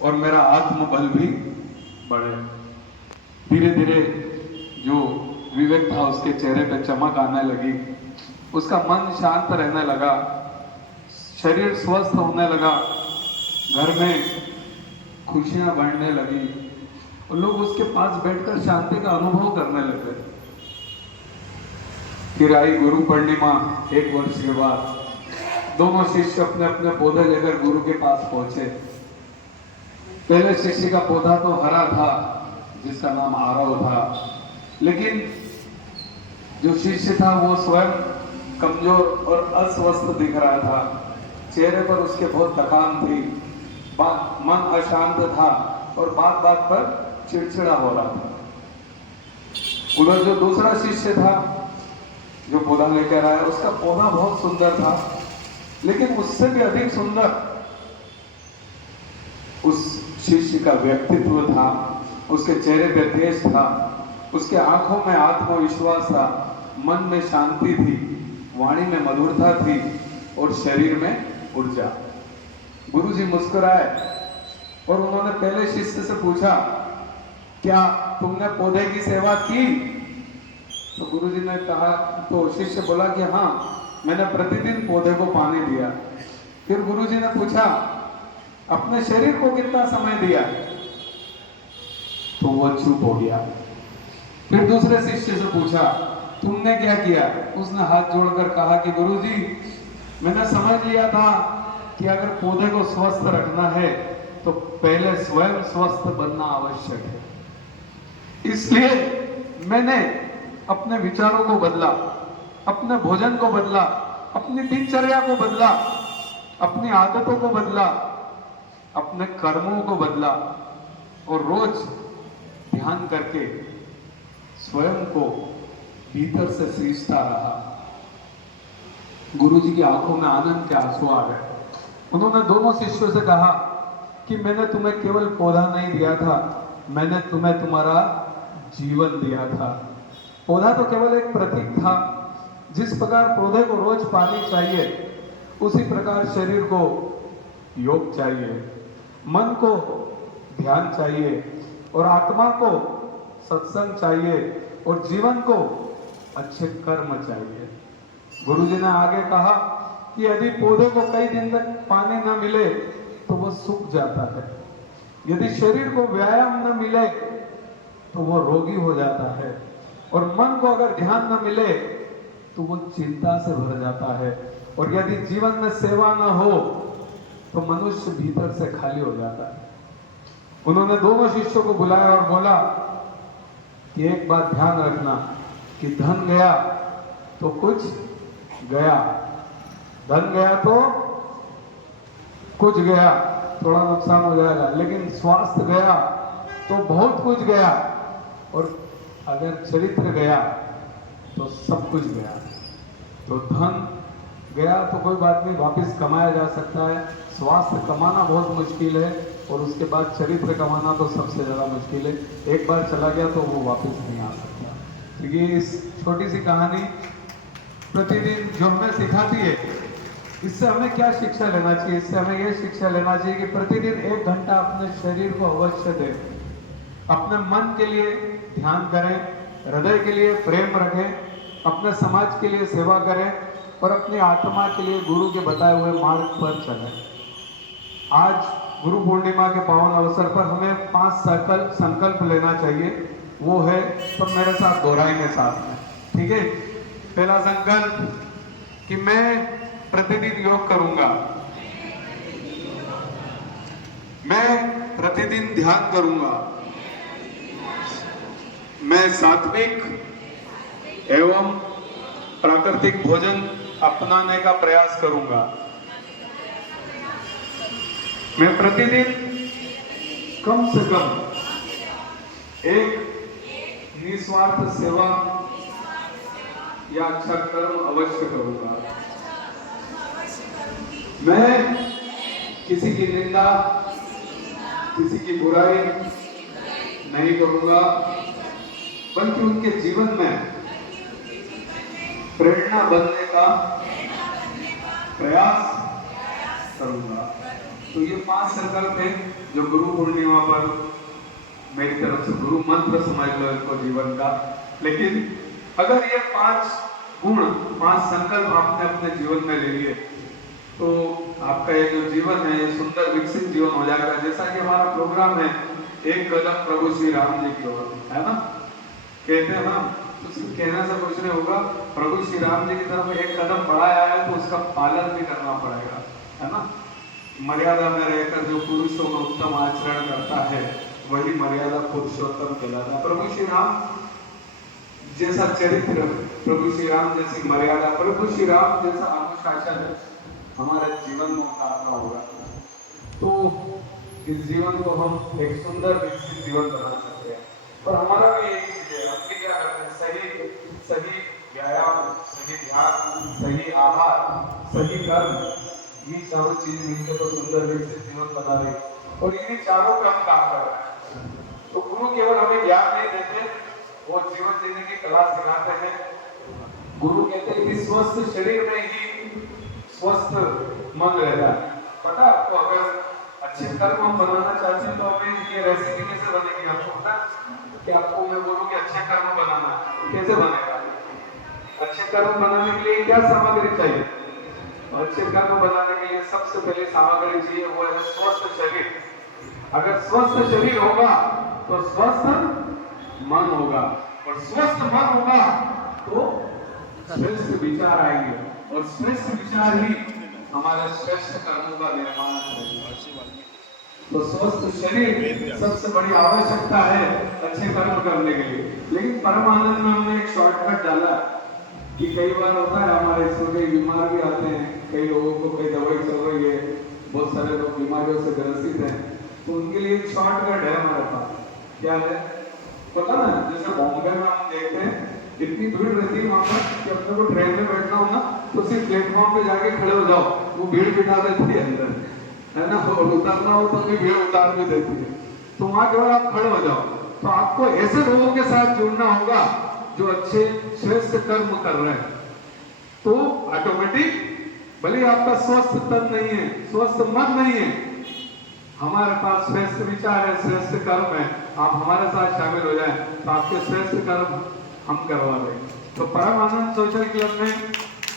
और मेरा आत्मबल भी बढ़े। धीरे धीरे जो विवेक था उसके चेहरे पे चमक आने लगी, उसका मन शांत रहने लगा, शरीर स्वस्थ होने लगा, घर में खुशियां बढ़ने लगी और लोग उसके पास बैठकर शांति का अनुभव करने लगे। फिर आई गुरु पूर्णिमा। 1 वर्ष के बाद दोनों शिष्य अपने अपने पौधे लेकर गुरु के पास पहुंचे। पहले शिष्य का पौधा तो हरा था जिसका नाम आरव था, लेकिन जो शिष्य था वो स्वयं कमजोर और अस्वस्थ दिख रहा था। चेहरे पर उसके बहुत थकान थी, मन अशांत था और बात बात पर चिड़चिड़ा हो रहा था। उधर जो दूसरा शिष्य था जो पौधा लेकर आया, उसका पौधा बहुत सुंदर था, लेकिन उससे भी अधिक सुंदर उस शिष्य का व्यक्तित्व था। उसके चेहरे पे तेज था, उसके आंखों में आत्मविश्वास था, मन में शांति थी, वाणी में मधुरता थी और शरीर में ऊर्जा। गुरुजी मुस्कुराए और उन्होंने पहले शिष्य से पूछा, क्या तुमने पौधे की सेवा की? तो गुरुजी ने कहा, तो शिष्य बोला कि हाँ, मैंने प्रतिदिन पौधे को पानी दिया। फिर गुरुजी ने पूछा, अपने शरीर को कितना समय दिया? तो वो चुप हो गया। फिर दूसरे शिष्य से पूछा, तुमने क्या किया? उसने हाथ जोड़कर कहा कि गुरुजी, मैंने समझ लिया था कि अगर पौधे को स्वस्थ रखना है तो पहले स्वयं स्वस्थ बनना आवश्यक है। इसलिए मैंने अपने विचारों को बदला, अपने भोजन को बदला, अपनी दिनचर्या को बदला, अपनी आदतों को बदला, अपने कर्मों को बदला और रोज ध्यान करके स्वयं को भीतर से सींचता रहा। गुरुजी की आंखों में आनंद के आंसू आ गए। उन्होंने दोनों शिष्यों से कहा कि मैंने तुम्हें केवल पौधा नहीं दिया था, मैंने तुम्हें तुम्हारा जीवन दिया था। पौधा तो केवल एक प्रतीक था। जिस प्रकार पौधे को रोज पानी चाहिए, उसी प्रकार शरीर को योग चाहिए, मन को ध्यान चाहिए और आत्मा को सत्संग चाहिए और जीवन को अच्छे कर्म चाहिए। गुरुजी ने आगे कहा कि यदि पौधे को कई दिन तक पानी न मिले तो वो सूख जाता है, यदि शरीर को व्यायाम न मिले तो वो रोगी हो जाता है, और मन को अगर ध्यान न मिले तो वो चिंता से भर जाता है, और यदि जीवन में सेवा न हो तो मनुष्य भीतर से खाली हो जाता है। उन्होंने दोनों शिष्यों को बुलाया और बोला कि एक बात ध्यान रखना कि धन गया तो कुछ गया, धन गया तो कुछ गया, थोड़ा नुकसान हो जाएगा, लेकिन स्वास्थ्य गया तो बहुत कुछ गया, और अगर चरित्र गया तो सब कुछ गया। तो धन गया तो कोई बात नहीं, वापस कमाया जा सकता है। स्वास्थ्य कमाना बहुत मुश्किल है और उसके बाद चरित्र कमाना तो सबसे ज़्यादा मुश्किल है। एक बार चला गया तो वो वापस नहीं आ सकता। तो ये इस छोटी सी कहानी प्रतिदिन जो हमें सिखाती है, इससे हमें क्या शिक्षा लेना चाहिए? इससे हमें ये शिक्षा लेना चाहिए कि प्रतिदिन 1 घंटा अपने शरीर को अवश्य दें, अपने मन के लिए ध्यान करें, हृदय के लिए प्रेम रखें, अपने समाज के लिए सेवा करें और अपनी आत्मा के लिए गुरु के बताए हुए मार्ग पर चलें। आज गुरु पूर्णिमा के पावन अवसर पर हमें 5 संकल्प लेना चाहिए। वो है तो मेरे साथ दोहराएंगे साथ में, ठीक है। पहला संकल्प कि मैं प्रतिदिन योग करूंगा, मैं प्रतिदिन ध्यान करूंगा, मैं सात्विक एवं प्राकृतिक भोजन अपनाने का प्रयास करूंगा, मैं प्रतिदिन कम से कम एक निस्वार्थ सेवा या अच्छा कर्म अवश्य करूंगा, मैं किसी की निंदा, किसी की बुराई नहीं करूंगा, बल्कि उनके जीवन में प्रेरणा बनने का प्रयास करूंगा। तो ये 5 संकल्प है जो गुरु पूर्णिमा पर मेरी तरफ से गुरु मंत्र समझ लो इनको जीवन का। लेकिन अगर ये 5 गुण, 5 संकल्प आपने अपने जीवन में ले लिए तो आपका ये जो जीवन है ये सुंदर विकसित जीवन हो जाएगा। जैसा कि हमारा प्रोग्राम है एक कदम प्रभु श्री राम जी की ओर, है ना, कहते हैं ना, तो सिर्फ कहने से कुछ नहीं होगा। प्रभु श्री राम जी की तरफ एक कदम बढ़ाया है तो उसका पालन भी करना पड़ेगा, है ना। मर्यादा में रहकर जो पुरुषों में उत्तम आचरण करता है वही मर्यादा पुरुषोत्तम कहलाता है। प्रभु श्री राम जैसा चरित्र, प्रभु श्री राम जैसी मर्यादा, प्रभु श्री राम जैसा अनुशासन हमारे जीवन में उतारना होगा तो इस जीवन को हम एक सुंदर विकसित जीवन बना सकते हैं। और हमारा भी यही चीज है, हम क्या करते हैं, सही व्यायाम, सही ध्यान, सही आहार, सही कर्म, ये चारों चीज मिलकर तो सुंदर विकसित जीवन बना रहे और इन्हीं चारों पे हम काम कर रहे हैं। तो गुरु केवल हमें ज्ञान नहीं देते, वो जीवन जीने की कला सिखाते हैं। गुरु कहते हैं कि स्वस्थ शरीर में ही स्वस्थ मन रहता है। पता आपको, अगर अच्छे कर्म हम बनाना चाहते हैं तो हमें ये रेसिपी कैसे बनेगी आपको पता है कि आपको मैं बोलूं कि अच्छे कर्म बनाना कैसे बनेगा। अच्छे कर्म बनाने के लिए क्या सामग्री चाहिए? अच्छे कर्म बनाने के लिए सबसे पहले सामग्री चाहिए, वो है स्वस्थ शरीर। अगर स्वस्थ शरीर होगा तो स्वस्थ मन होगा और स्वस्थ मन होगा तो श्रेष्ठ विचार आएंगे और श्रेष्ठ विचार ही हमारे श्रेष्ठ कर्मों का निर्माण करेगा। तो स्वस्थ शरीर सबसे बड़ी आवश्यकता है अच्छे कर्म करने के लिए। लेकिन परमानंद में हमने एक शॉर्टकट डाला कि कई बार होता है हमारे इसमें कई बीमार भी आते हैं, कई लोगों को कई दवाई चल रही है, बहुत सारे लोग बीमारियों से ग्रसित हैं, तो उनके लिए एक शॉर्टकट है हमारे पास। क्या है पता ना, जैसे बॉम्बे में हम देखते हैं इतनी भीड़ रहती है वहां पर कि अपने को ट्रेन में बैठना हो ना तो सिर्फ प्लेटफॉर्म पे जाके खड़े हो जाओ, वो भीड़ बिठा देती है अंदर, है ना, और उतरना हो तो भी भीड़ उतार भी देती है। तो वहां केवल आप खड़े हो जाओ। तो आपको ऐसे लोगों के साथ जुड़ना होगा जो अच्छे श्रेष्ठ कर्म कर रहे हैं, तो ऑटोमेटिक भले आपका स्वस्थ तन नहीं है, स्वस्थ मन नहीं है, हमारे पास श्रेष्ठ विचार है, श्रेष्ठ कर्म है, आप हमारे साथ शामिल हो जाएं तो आपके श्रेष्ठ कर्म हम करवा देंगे। तो परम आनंद सोशल क्लब में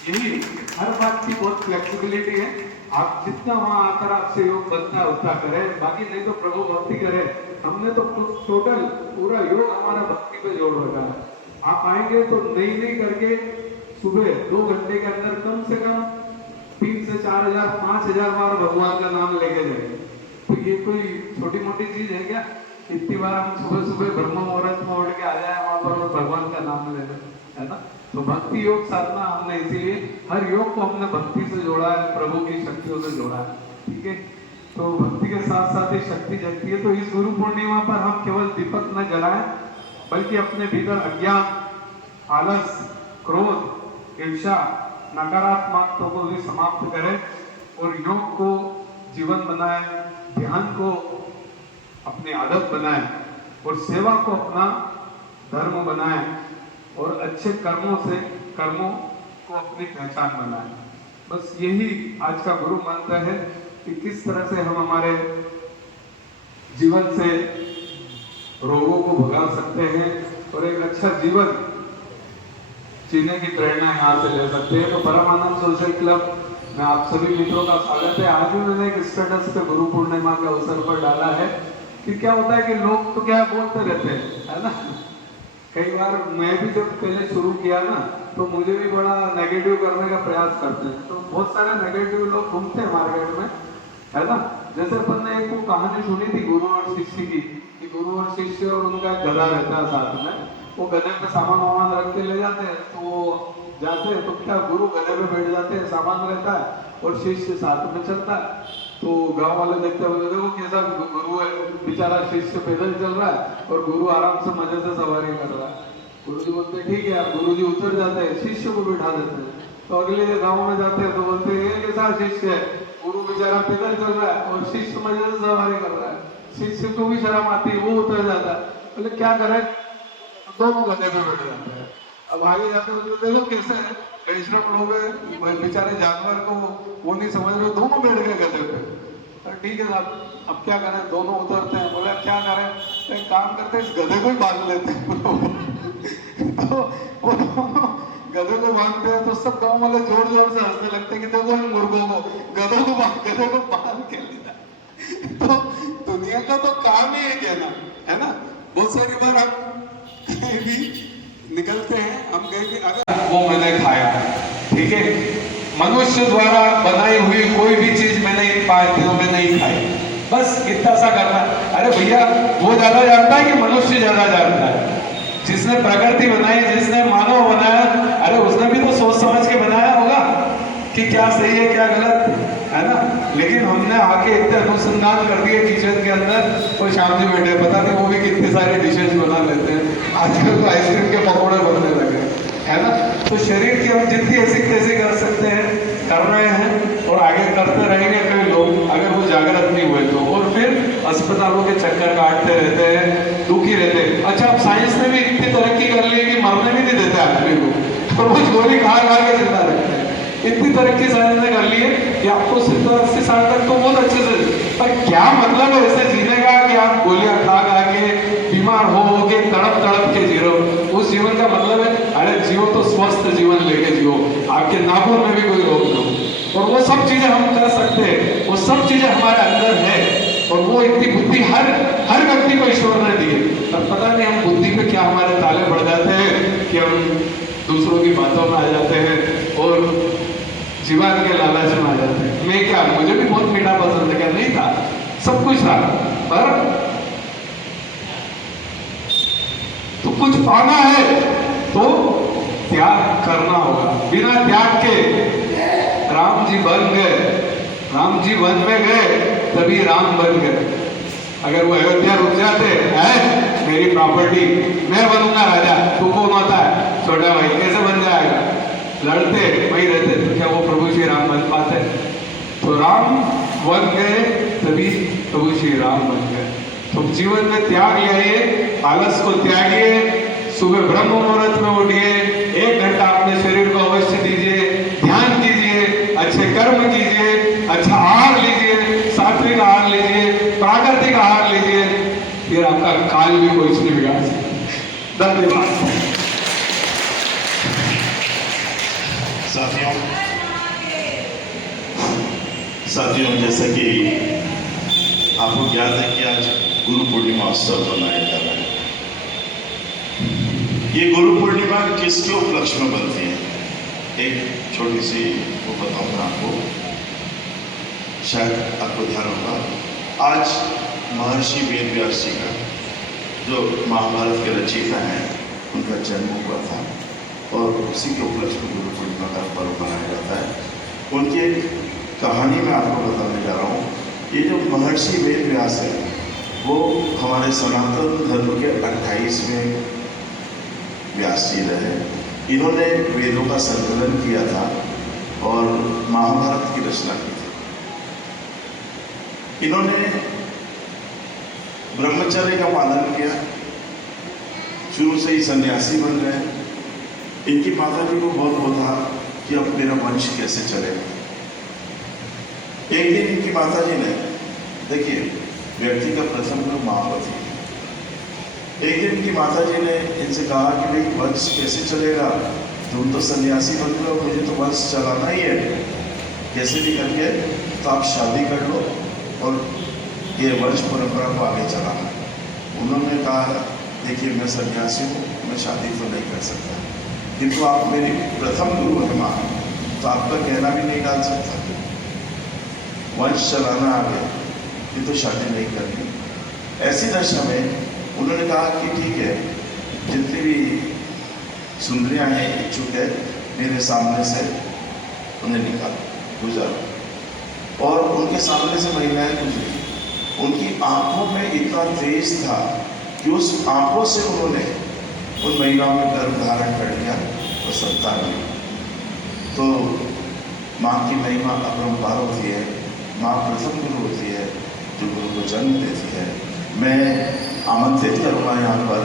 यही हर बात की बहुत फ्लेक्सिबिलिटी है। आप जितना वहां आकर आपसे योग बनता है उतना करें, बाकी नहीं तो प्रभु भक्ति करें। हमने तो टोटल पूरा योग हमारा भक्ति पे जोड़ रखा है। आप आएंगे तो नई करके सुबह 2 घंटे के अंदर कम से कम 3 से 4 हजार 5 हजार बार भगवान का नाम लेके जाएंगे। तो ये कोई छोटी मोटी चीज है क्या? इतनी बार हम सुबह ब्रह्म मुहूर्त में उठ के आ जाए वहां पर और भगवान का नाम ले लें, है ना। तो भक्ति योग साधना हमने इसीलिए हर योग को हमने भक्ति से जोड़ा है, प्रभु की शक्तियों से जोड़ा है, ठीक है। तो भक्ति के साथ साथ ही शक्ति जगती है। तो इस गुरु पूर्णिमा पर हम केवल दीपक न जलाएं बल्कि अपने भीतर अज्ञान, आलस, क्रोध, ईर्ष्या, नकारात्मकता को भी समाप्त करें और योग को जीवन बनाएं, ध्यान को अपनी आदत बनाएं और सेवा को अपना धर्म बनाएं और अच्छे कर्मों को अपनी पहचान बनाएं। बस यही आज का गुरु मंत्र है कि किस तरह से हम हमारे जीवन से रोगों को भगा सकते हैं और एक अच्छा जीवन जीने की प्रेरणा यहाँ से ले सकते हैं। तो परमानंद सोशल क्लब मैं आप सभी मित्रों का स्वागत है। आज भी मैंने एक स्टेटस पे गुरु पूर्णिमा के अवसर पर डाला है कि क्या होता है कि लोग तो क्या बोलते रहते हैं, है ना। कई बार मैं भी जब पहले शुरू किया ना तो मुझे भी बड़ा नेगेटिव करने का प्रयास करते हैं, तो बहुत सारे नेगेटिव लोग घूमते हैं मार्केट में, है ना। जैसे अपन ने एक वो कहानी सुनी थी गुरु और शिष्य की, कि गुरु और शिष्य और उनका गधा रहता है साथ में, वो गधे पे सामान वामान रख के ले जाते हैं, तो वो जाते हैं तो क्या गुरु गधे पे बैठ जाते हैं, सामान रहता है और शिष्य साथ में चलता है। तो गांव वाले देखते हैं, देखो कैसा गुरु है, बेचारा शिष्य पैदल चल रहा है और गुरु आराम से मजे से सवारी कर रहा है। गुरु जी बोलते हैं ठीक है, आप गुरु जी उतर जाते हैं, शिष्य को बिठा देते हैं। तो अगले गांव में जाते हैं तो बोलते हैं ये कैसा शिष्य है, गुरु बेचारा पैदल चल रहा है और शिष्य मजे से सवारी कर रहा है। शिष्य को भी शर्म आती है, वो उतर जाता है, बोले क्या करें, दोनों गधे पे बैठ जाते हैं। अब आगे जाते हैं देखो कैसे वैष्णव लोग बेचारे जानवर को वो नहीं समझ रहे, दोनों बैठ गए गधे पे। ठीक है साहब, अब क्या करें, दोनों उतरते हैं। बोले क्या करें, एक काम करते हैं, इस गधे को ही बांध लेते हैं। तो वो गधे को बांधते हैं तो सब गांव वाले जोर जोर से हंसने लगते हैं कि देखो इन मुर्गों को गधे को बांध के लिया। तो दुनिया का तो काम ही है कहना, है ना। बहुत सारी बार हम कहीं भी निकलते हैं, हम गए कि अगर वो मैंने खाया, ठीक है, मनुष्य द्वारा बनाई हुई कोई भी चीज मैंने इन 5 दिनों में नहीं खाई, बस इतना सा करना। अरे भैया वो ज्यादा जानता है कि मनुष्य ज्यादा जानता है? जिसने प्रकृति बनाई, जिसने मानव बनाया, अरे उसने भी तो सोच समझ के बनाया होगा कि क्या सही है क्या गलत, है ना। लेकिन हमने आके इतने अनुसंधान कर दिए किचन के अंदर, तो शाम जी बैठे पता नहीं वो भी कितने सारे डिशेज बना लेते हैं। आजकल तो आइसक्रीम के पकौड़े बनने लगे, है ना। तो शरीर की हम जितनी ऐसी तैसी कर सकते हैं कर रहे हैं और आगे करते रहेंगे कई लोग, अगर वो जागृत नहीं हुए तो। और फिर अस्पतालों के चक्कर काटते रहते हैं, दुखी रहते हैं। अच्छा, अब साइंस ने भी इतनी तरक्की कर ली कि मरने भी नहीं देते आदमी को, और वो गोली खा के जिंदा रहते हैं। इतनी तरक्की साइंस ने कर ली है कि आपको 70-80 साल तक तो बहुत अच्छे से, पर क्या मतलब है ऐसे जीने का कि आप गोलियां खा के बीमार हो के तड़प के जी रहे हो। उस जीवन का मतलब है अरे जियो तो स्वस्थ जीवन लेके जियो, आपके नाखून में भी कोई रोग न हो। और वो सब चीजें हम कर सकते हैं, वो सब चीजें हमारे अंदर है, और वो इतनी बुद्धि हर व्यक्ति को ईश्वर ने दी है। पर पता नहीं हम बुद्धि पे क्या हमारे ताले पड़ जाते हैं कि हम दूसरों की बातों में आ जाते हैं और जीवन के लालच में आ जाते हैं। मैं क्या, मुझे भी बहुत मीठा पसंद है, क्या नहीं था, सब कुछ था, पर तो कुछ पाना है तो त्याग करना होगा। बिना त्याग के राम जी बन गए, राम जी वन में गए तभी राम बन गए। अगर वो अयोध्या रुक जाते हैं, मेरी प्रॉपर्टी मैं बनूंगा राजा, तू कौन होता है छोटा भाई, कैसे बन जाएगा, लड़ते वही रहते, तो क्या वो प्रभु श्री राम बन पाते? तो राम बन गए तभी प्रभु श्री राम बन गए। तो जीवन में त्याग लाइए, आलस को त्यागिए, सुबह ब्रह्म मुहूर्त में उठिए, 1 घंटा अपने शरीर को अवश्य दीजिए, ध्यान कीजिए, अच्छे कर्म कीजिए, अच्छा आहार लीजिए, सात्विक आहार लीजिए, प्राकृतिक आहार लीजिए, फिर आपका काल भी कुछ नहीं बिगाड़ सकता। धन्यवाद। साथियों, जैसा कि आपको ज्ञात है कि आज गुरु पूर्णिमा उत्सव मनाया जा रहा है। ये गुरु पूर्णिमा किसके उपलक्ष्य में बनती है, एक छोटी सी वो बताऊंगा आपको, शायद आपको ध्यान होगा। आज महर्षि वेद व्यास जी का, जो महाभारत के रचयिता हैं, उनका जन्म हुआ था और उसी के उपलक्ष्य में गुरु पूर्णिमा का पर्व मनाया जाता है। उनकी एक कहानी मैं आपको बताने जा रहा हूँ। ये जो महर्षि वेद व्यास है, वो हमारे सनातन धर्म के 28वें व्यास जी रहे। इन्होंने वेदों का संकलन किया था और महाभारत की रचना की थी। इन्होंने ब्रह्मचर्य का पालन किया, शुरू से ही सन्यासी बन गए। इनकी माता जी को बहुत वो था कि अब मेरा वंश कैसे चलेगा। एक दिन इनकी माता जी ने, देखिए व्यक्ति का प्रथम नाम महावती है, एक दिन इनकी माता जी ने इनसे कहा कि भाई वंश कैसे चलेगा, तुम तो सन्यासी बन गए हो, मुझे तो वंश चलाना ही है। कैसे भी करके तो आप शादी कर लो और ये वंश परंपरा को आगे चलाना। उन्होंने कहा देखिए मैं सन्यासी हूँ, मैं शादी तो नहीं कर सकता, किंतु आप मेरी प्रथम गुरु हैं माँ, तो आपका कहना भी नहीं डाल सकता, वंश चलाना आगे, ये तो शादी नहीं करनी। ऐसी दशा में उन्होंने कहा कि ठीक है, जितनी भी सुंदरियाँ हैं इच्छुक है मेरे सामने से उन्हें निकाल गुजर। और उनके सामने से महिलाएं गुजरी, उनकी आंखों में इतना तेज था कि उस आंखों से उन्होंने उन महिलाओं में गर्भ धारण कर लिया और संतान ली। तो माँ की महिमा अपरंपार होती है, माँ प्रथम गुरु होती है जो गुरु को जन्म देती है। मैं आमंत्रित करूँगा यहाँ पर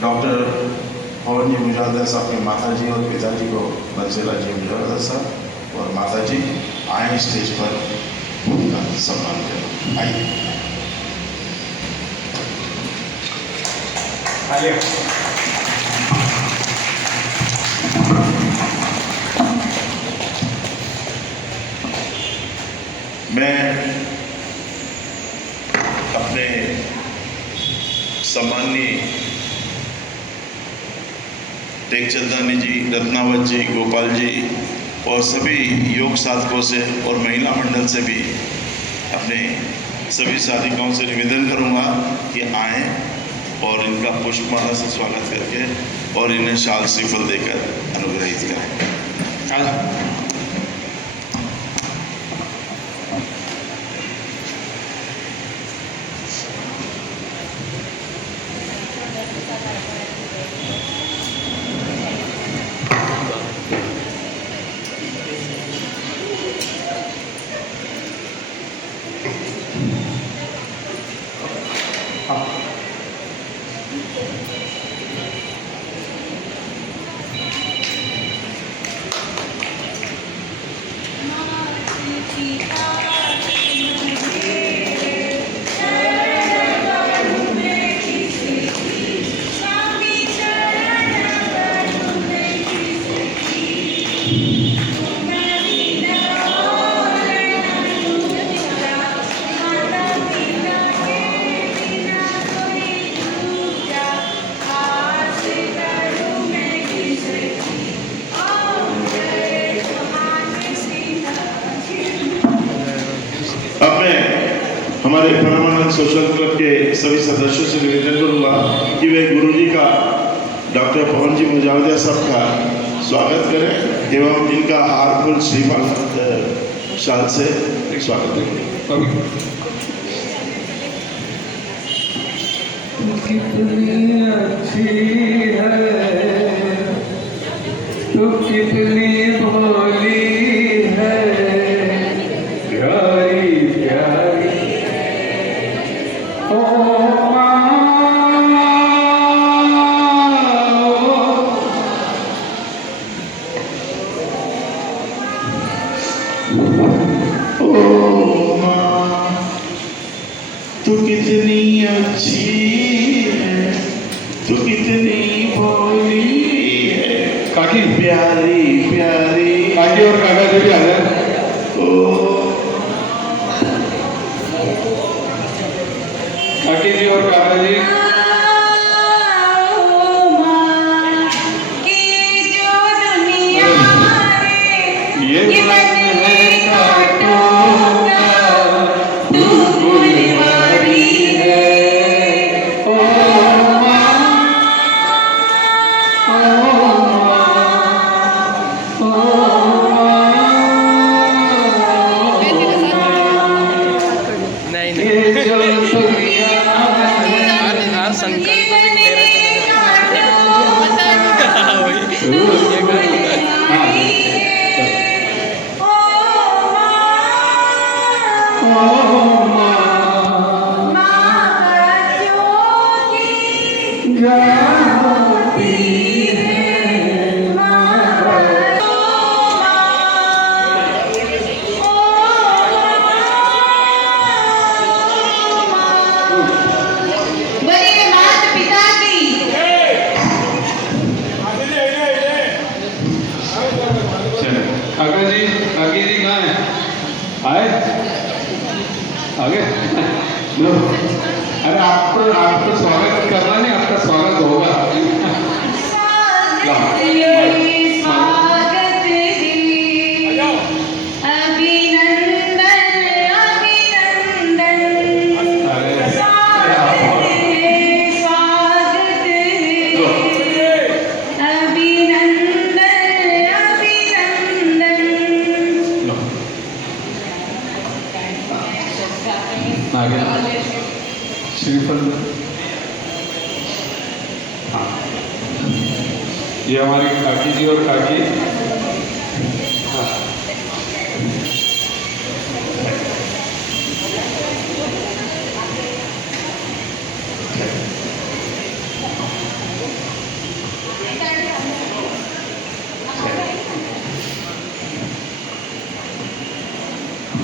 डॉक्टर पवन जी मुजावदर साहब के माता जी और पिताजी को, बंसीला जी मुजावदर साहब और माता जी आए स्टेज पर, उनका सम्मान करें। आइए। मैं अपने सम्माननीय टेकचंदानी जी, रत्नावत जी, गोपाल जी और सभी योग साधकों से और महिला मंडल से भी अपने सभी साधिकाओं से निवेदन करूंगा कि आएँ और इनका पुष्पमाला से स्वागत करके और इन्हें शाल श्रीफल देकर अनुग्रहित करें। हमारे परमानंद सोशल क्लब के सभी सदस्यों से निवेदन करूंगा कि वे गुरुजी का, डॉक्टर पवन जी मुजावदिया साहब का स्वागत करें एवं इनका हार फूल श्रीफल शाल से स्वागत करें। कितनी अच्छी है तो कितनी भोली है, प्यारी प्यारी ओ माँ तू कितनी अच्छी है, तू कितनी भोली है, काकी प्यारी प्यारी। काकी और काका जी भी आ जाए। काकी जी और काका जी श्रीफल। हाँ, ये हमारी काकी जी और काकी। हाँ,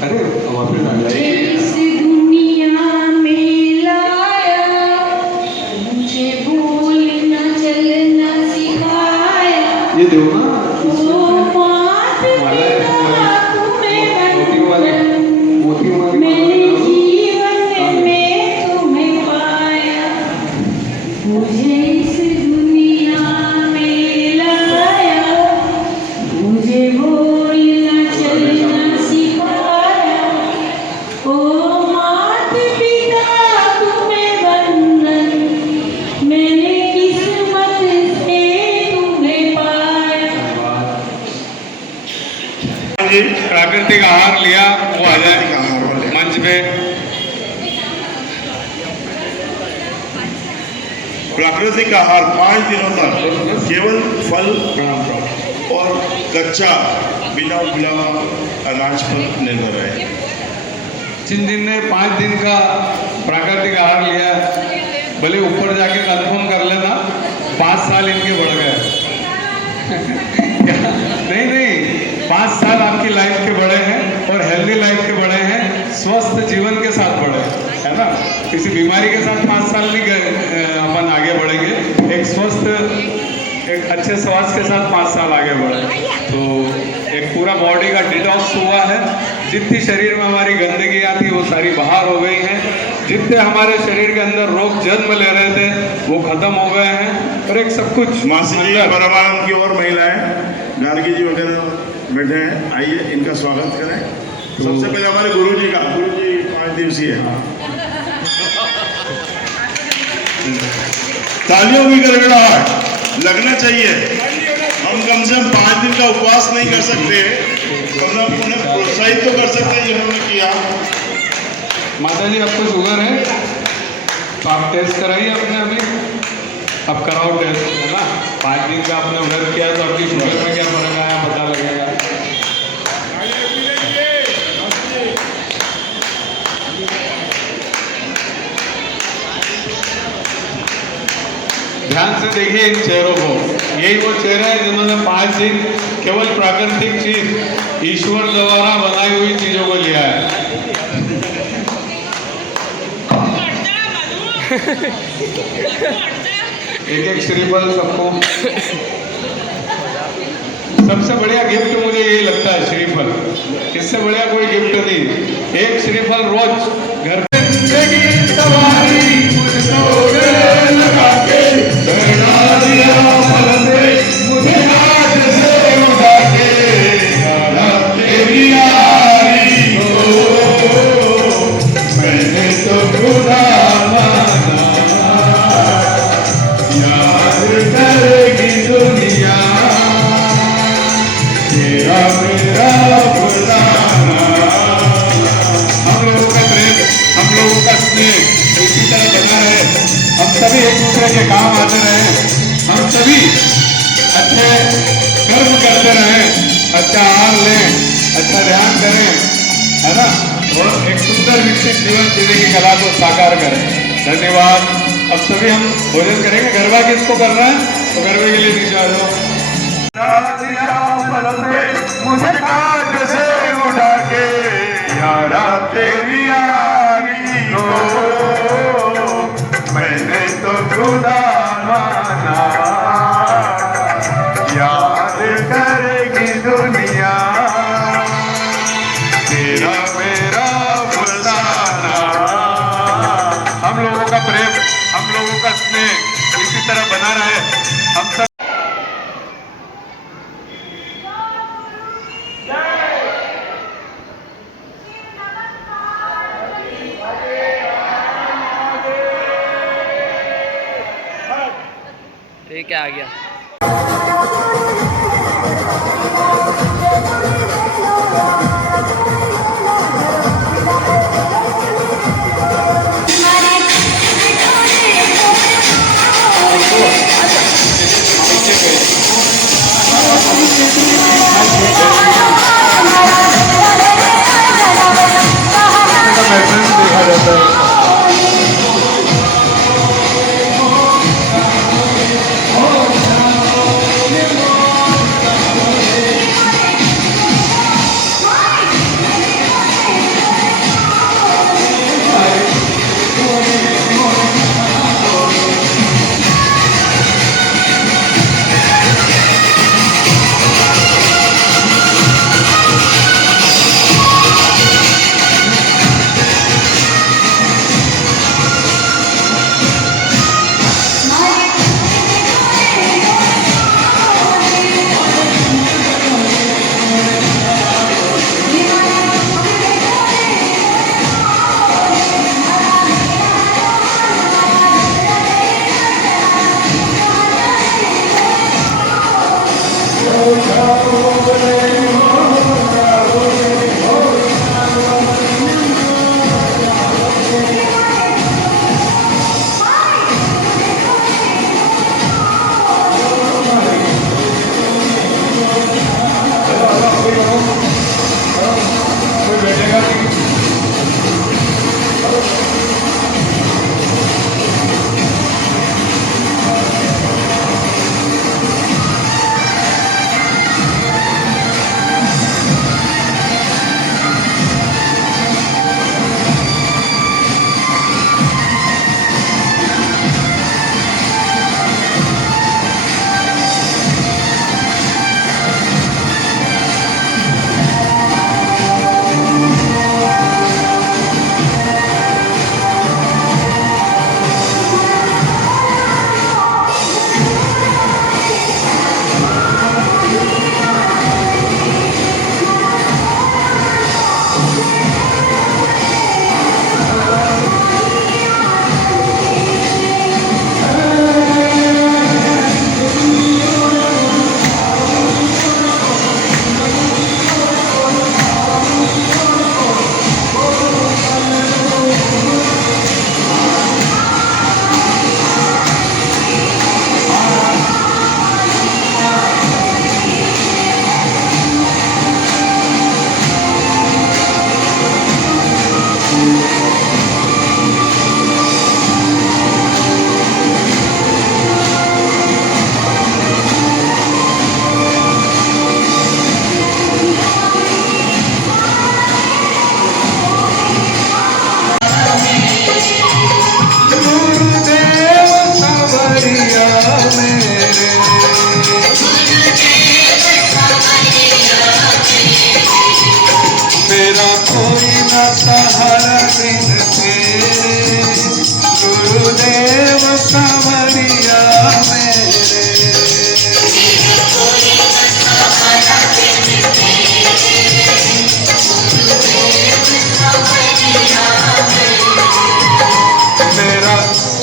अरे वापस आ गया। इस दुनिया में लाया, मुझे भूलना चलना सिखाया। ये देखो ना, ओ मात पिता तुम्हें मोती मैंने जीवन में तुम्हें पाया। मुझे इस दुनिया में लाया, मुझे बोलना चलना सिखाया। ओ मात पिता तुम्हें वंदन, मैंने किस्मत से तुम्हें पाया। प्राकृतिक आहार लिया, वो आ जाए मंच पे। प्राकृतिक आहार 5 दिनों तक केवल फल और कच्चा बिना उबला हुआ अनाज पर निर्भर है। जिन ने 5 दिन का प्राकृतिक आहार लिया, भले ऊपर जाके कंफर्म कर लेना, 5 साल इनके बढ़ गए। नहीं, 5 साल आपकी लाइफ के बड़े हैं और हेल्दी लाइफ के बड़े हैं, स्वस्थ जीवन के साथ बड़े हैं, है ना। किसी बीमारी के साथ 5 साल नहीं अपन आगे बढ़ेंगे, एक स्वस्थ, एक अच्छे स्वास्थ्य के साथ 5 साल आगे बढ़े। तो एक पूरा बॉडी का डिटॉक्स हुआ है। जितनी शरीर में हमारी गंदगियाँ थी वो सारी बाहर हो गई हैं। जितने हमारे शरीर के अंदर रोग जन्म ले रहे थे वो खत्म हो गए हैं। और एक सब कुछ मासी जी, परमानंद की और महिलाएं गार्गी जी वगैरह बैठे हैं, आइए इनका स्वागत करें। सबसे पहले हमारे गुरु जी 5 दिवसीय तालियों की गड़गड़ाहट लगना चाहिए। हम कम से कम 5 दिन का उपवास नहीं कर सकते, मतलब उन्हें प्रोत्साहित तो कर सकते हैं जिन्होंने किया। माता जी, आपको शुगर है तो आप टेस्ट कराइए अपने, अभी अब कराओ टेस्ट, है ना। 5 दिन का आपने व्रत किया तो आपकी शुगर में क्या फर्क आया पता लगेगा। ध्यान से देखिए इन चेहरों को, यही वो चेहरे हैं जिन्होंने 5 दिन केवल प्राकृतिक चीज, ईश्वर द्वारा बनाई हुई चीजों को लिया है। एक श्रीफल सबको। सबसे बढ़िया गिफ्ट मुझे यही लगता है, श्रीफल। इससे बढ़िया कोई गिफ्ट नहीं। एक श्रीफल रोज घर पे सभी एक दूसरे के काम आते रहे, हम सभी अच्छे कर्म करते रहे, अच्छा आहार लें, अच्छा ध्यान करें, है ना, और एक सुंदर विकसित जीवन जीने की कला को साकार करें। धन्यवाद। अब सभी हम भोजन करेंगे। गरबा किसको करना है तो गरबे के लिए नीचे आ जाओ। मुझे काट से उठा के यारा तेरी यारी को मैंने तो खुदा माना, याद करेगी दुनिया तेरा मेरा फसाना। हम लोगों का प्रेम, हम लोगों का स्नेह इसी तरह बना रहे। हम सब ठीक है, आ गया।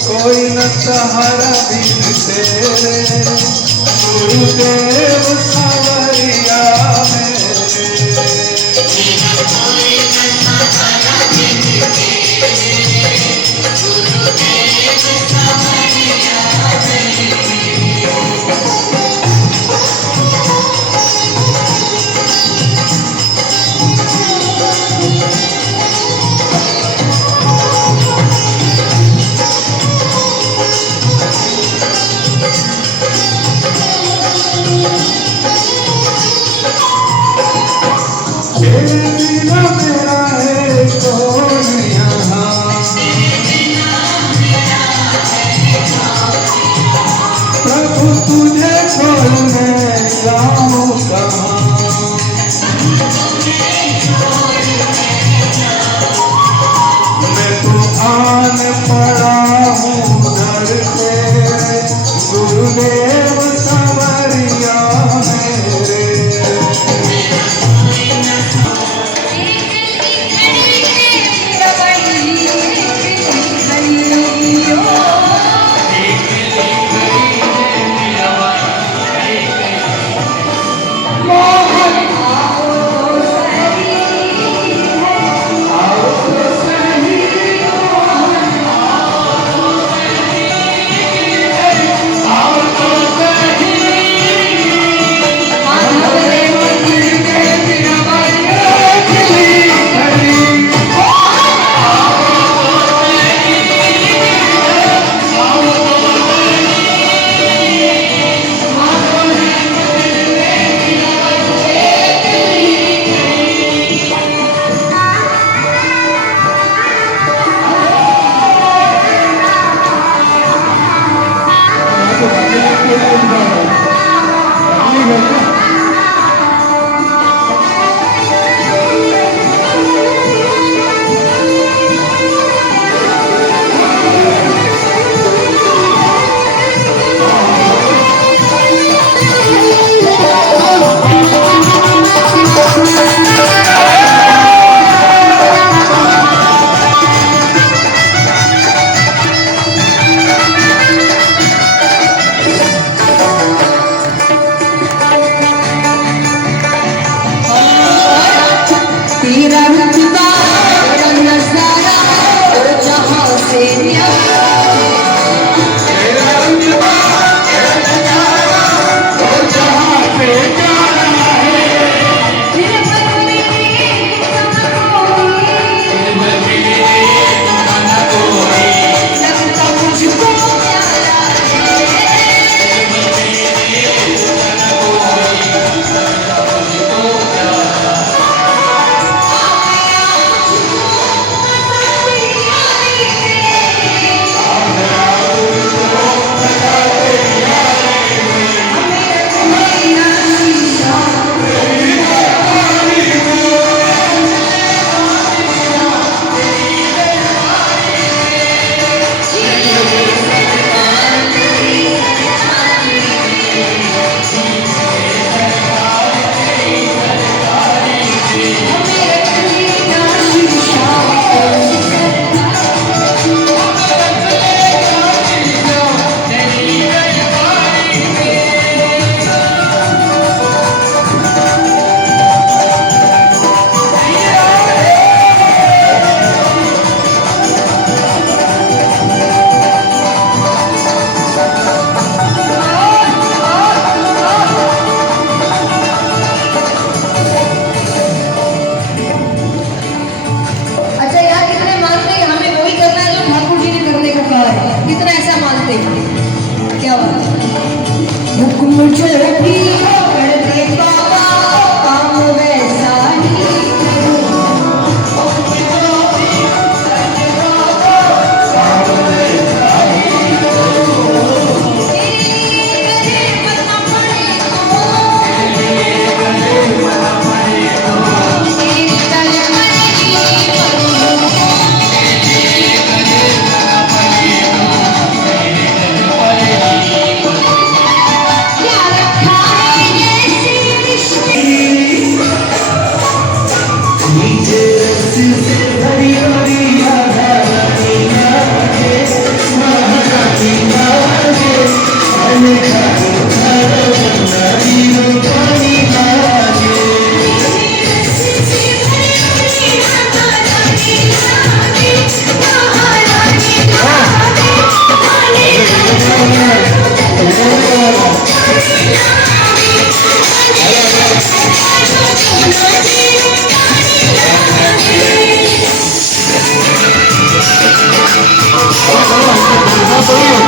कोई न सहारा बिन तेरे, गुरुदेव सावरिया मेरे। तुझे छोड़ मैं जाऊं कहाँ, मैं तो आन पड़ा हूँ दर पे, गुरुदेव सावरिया मेरे। Hare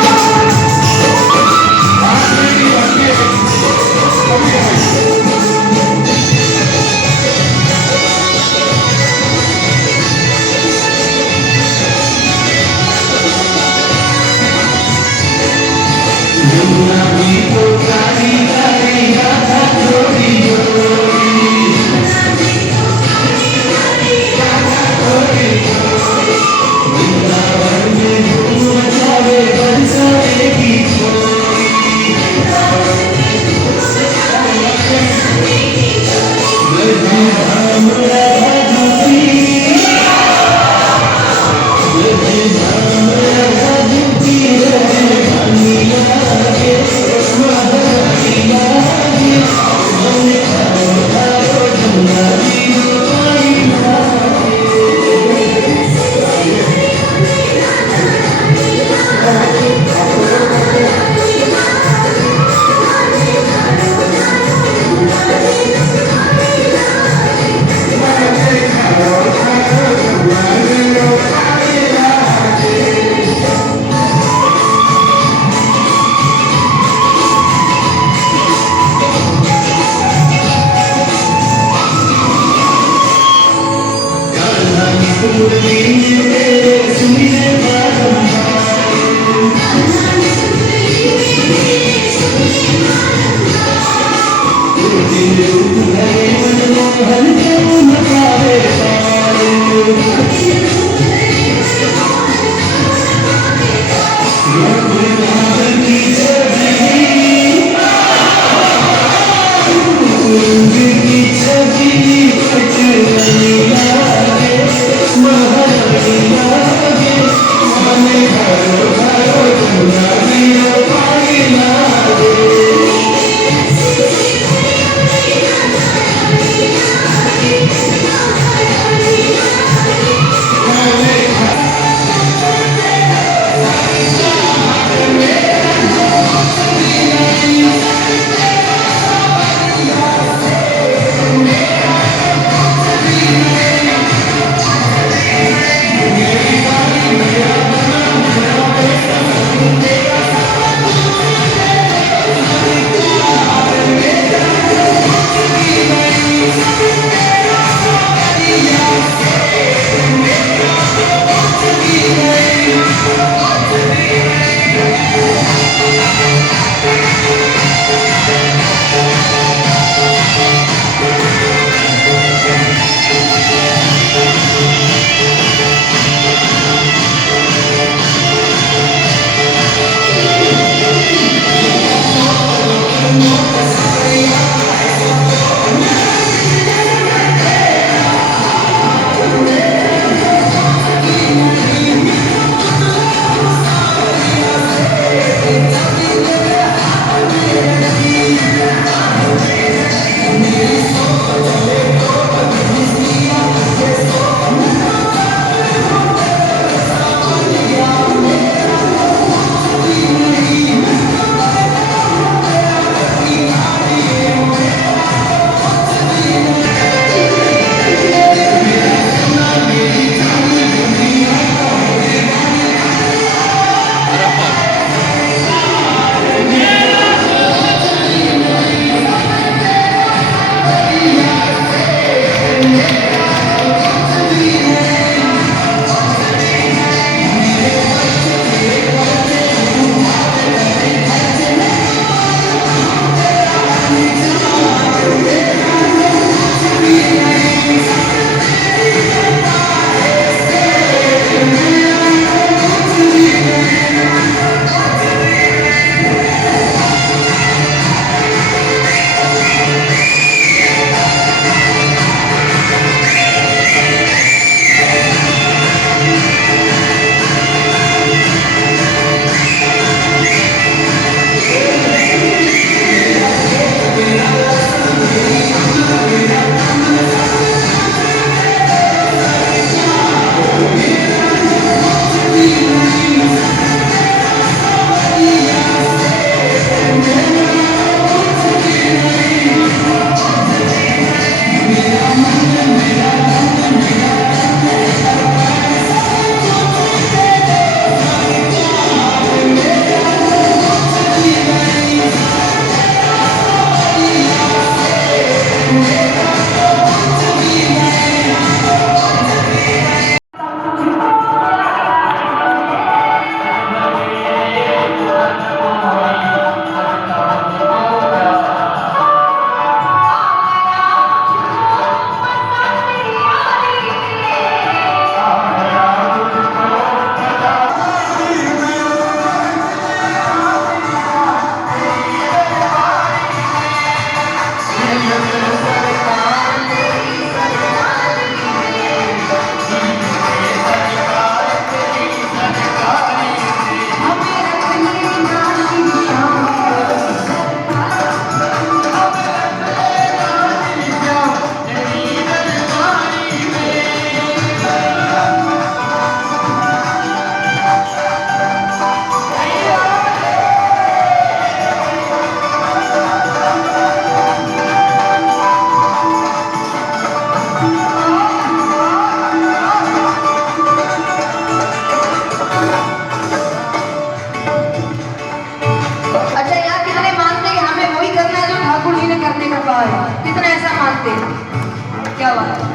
मानते हैं। क्या बात है।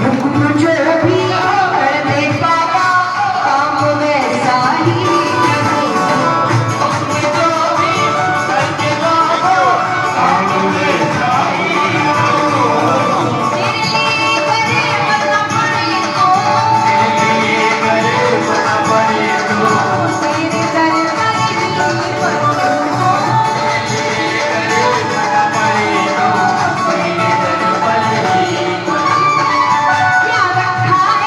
हुक्म जो भी कर दे बाबा काम वैसा ही क्या रखा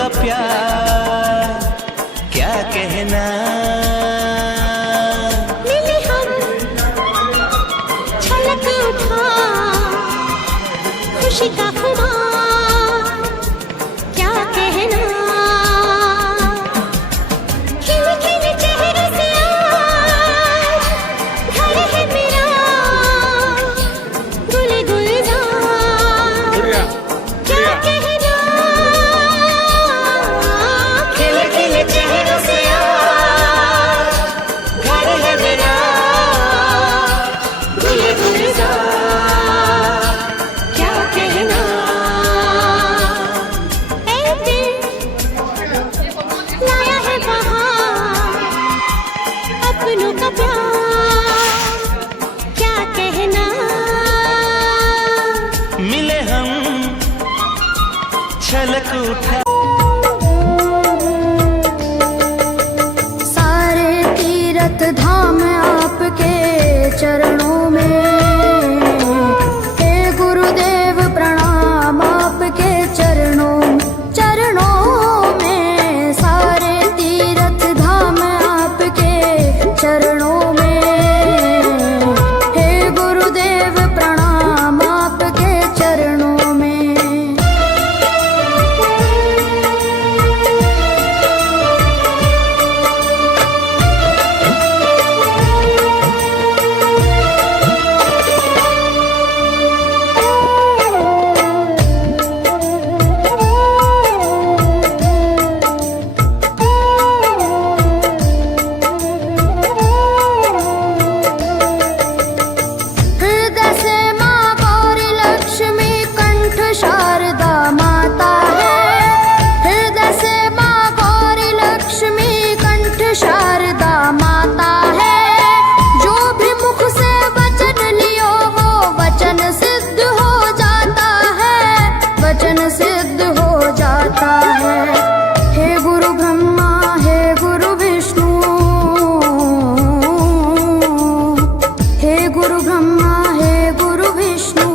का प्यार क्या कहना। मिले हम छलक उठा खुशी का खुमार क्या कहना। खिले खिले चेहरे से आज घर है मेरा गुले गुलजार क्या कहना। खिले खिले चेहरों से आज घर है मेरा गुले गुलजार क्या कहना। ऐ दिल लाया है बहार अपनों का प्यार क्या कहना। मिले हम छलक उठा। सारे तीर्थ धाम आपके चरणों में हे गुरुदेव प्रणाम आपके चरणों में। सारे तीर्थ धाम आपके चरणों में हे गुरुदेव प्रणाम आपके चरणों में। हृदय से माँ गौरी लक्ष्मी कंठ शारदा माता है। हृदय से माँ गौरी लक्ष्मी कंठ शारदा माता है। जो भी मुख से वचन लियो वो वचन सिद्ध हो जाता है। वचन सिद्ध हो जाता है। हे गुरु ब्रह्मा हे गुरु विष्णु हे गुरु ब्रह्मा हे गुरु विष्णु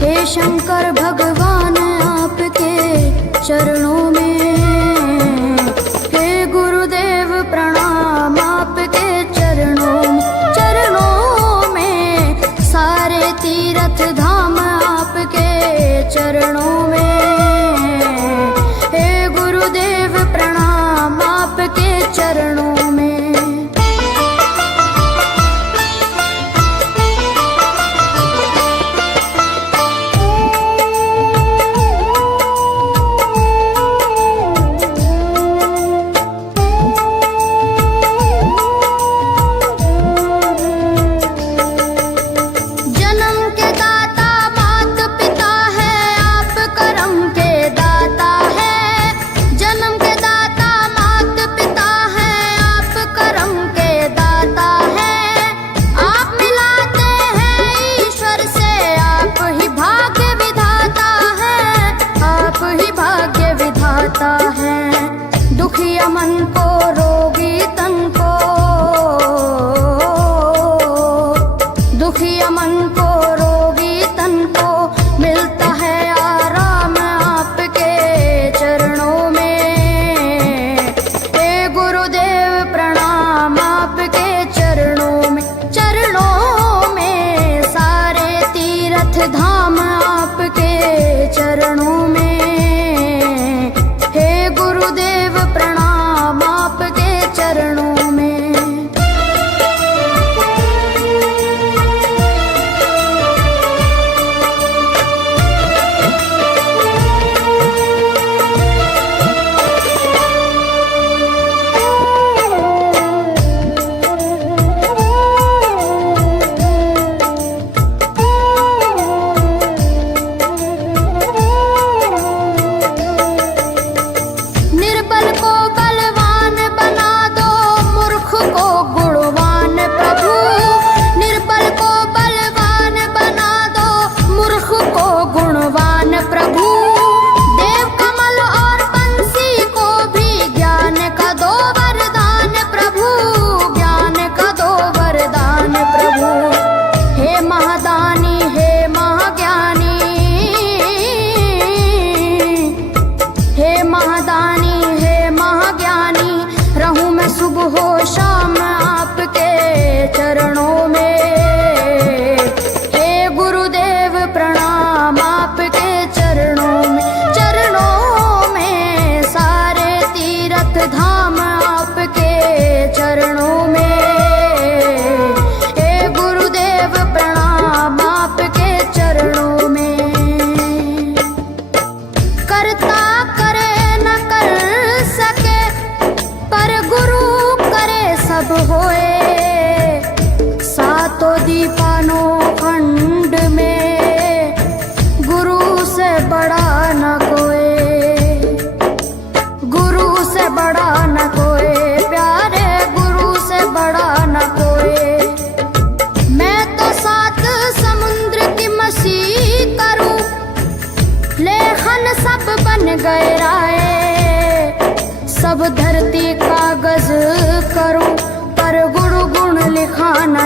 हे शंकर भगवान आपके चरणों में हे गुरुदेव प्रणाम आपके चरणों में। सारे तीर्थ धाम आपके चरणों में हे गुरुदेव प्रणाम आपके चरणों में। जन्म के दाता मात पिता है आप कर्म के दाता है। जन्म के दाता मात पिता है आप कर्म के दाता है। आप मिलाते हैं ईश्वर से आप ही भाग्य विधाता है। आप ही भाग्य विधाता है। दुखिया मन को रोगी तन को दुखिया मन को रोगी तन को मिलता है आराम आपके चरणों में हे गुरुदेव प्रणाम आपके चरणों में। सारे तीर्थ धाम आपके चरणों में हे गुरुदेव प्रणाम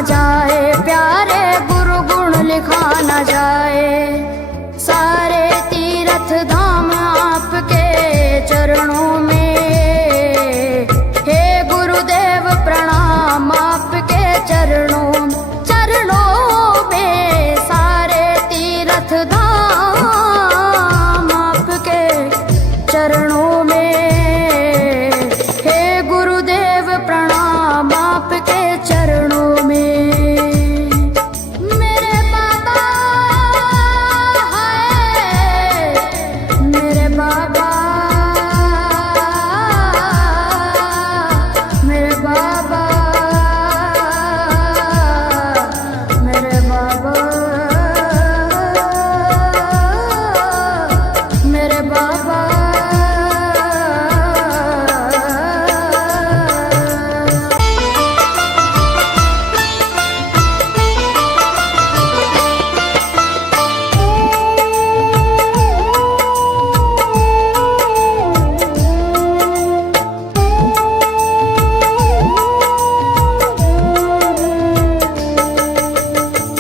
जाए, प्यारे गुरु गुण लिखा न जाए। सारे तीर्थ धाम आपके चरणों में, हे गुरुदेव प्रणाम आपके चरणों में। सारे तीर्थ धाम आपके चरणों में, हे गुरुदेव प्रणाम आपके चरणों में। मेरे बाबा हाय, मेरे बाबा, मेरे बाबा, मेरे बाबा, मेरे बाबा।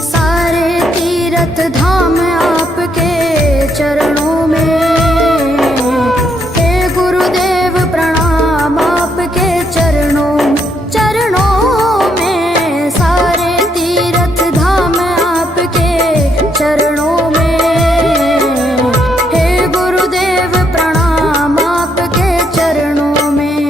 सारे तीर्थ धाम आपके चरणों में, हे गुरुदेव प्रणाम आपके चरणों में। सारे तीर्थ धाम आपके चरणों में, हे गुरुदेव प्रणाम आपके चरणों में।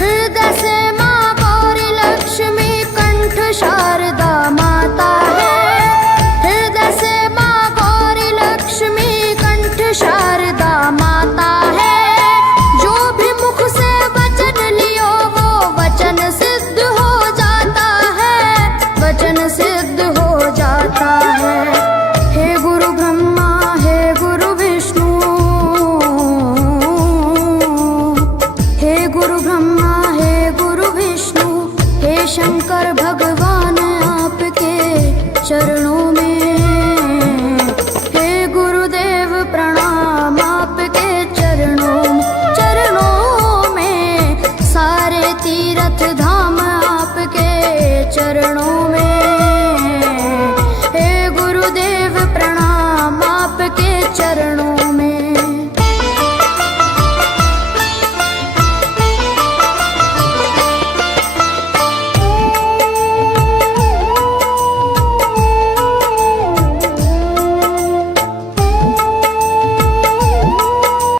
हृदय से माँ गौरी लक्ष्मी कंठ शारदा माता है। हृदय से माँ गौरी लक्ष्मी कंठ शारदा माता है। जो भी मुख से वचन लियो वो वचन सिद्ध हो जाता है, वचन सिद्ध हो जाता है। हे गुरु ब्रह्मा, हे गुरु विष्णु, हे गुरु ब्रह्मा, हे गुरु विष्णु, हे शंकर भगवान आपके चरणों में, हे गुरुदेव प्रणाम आपके चरणों में। सारे तीर्थ धाम आपके चरणों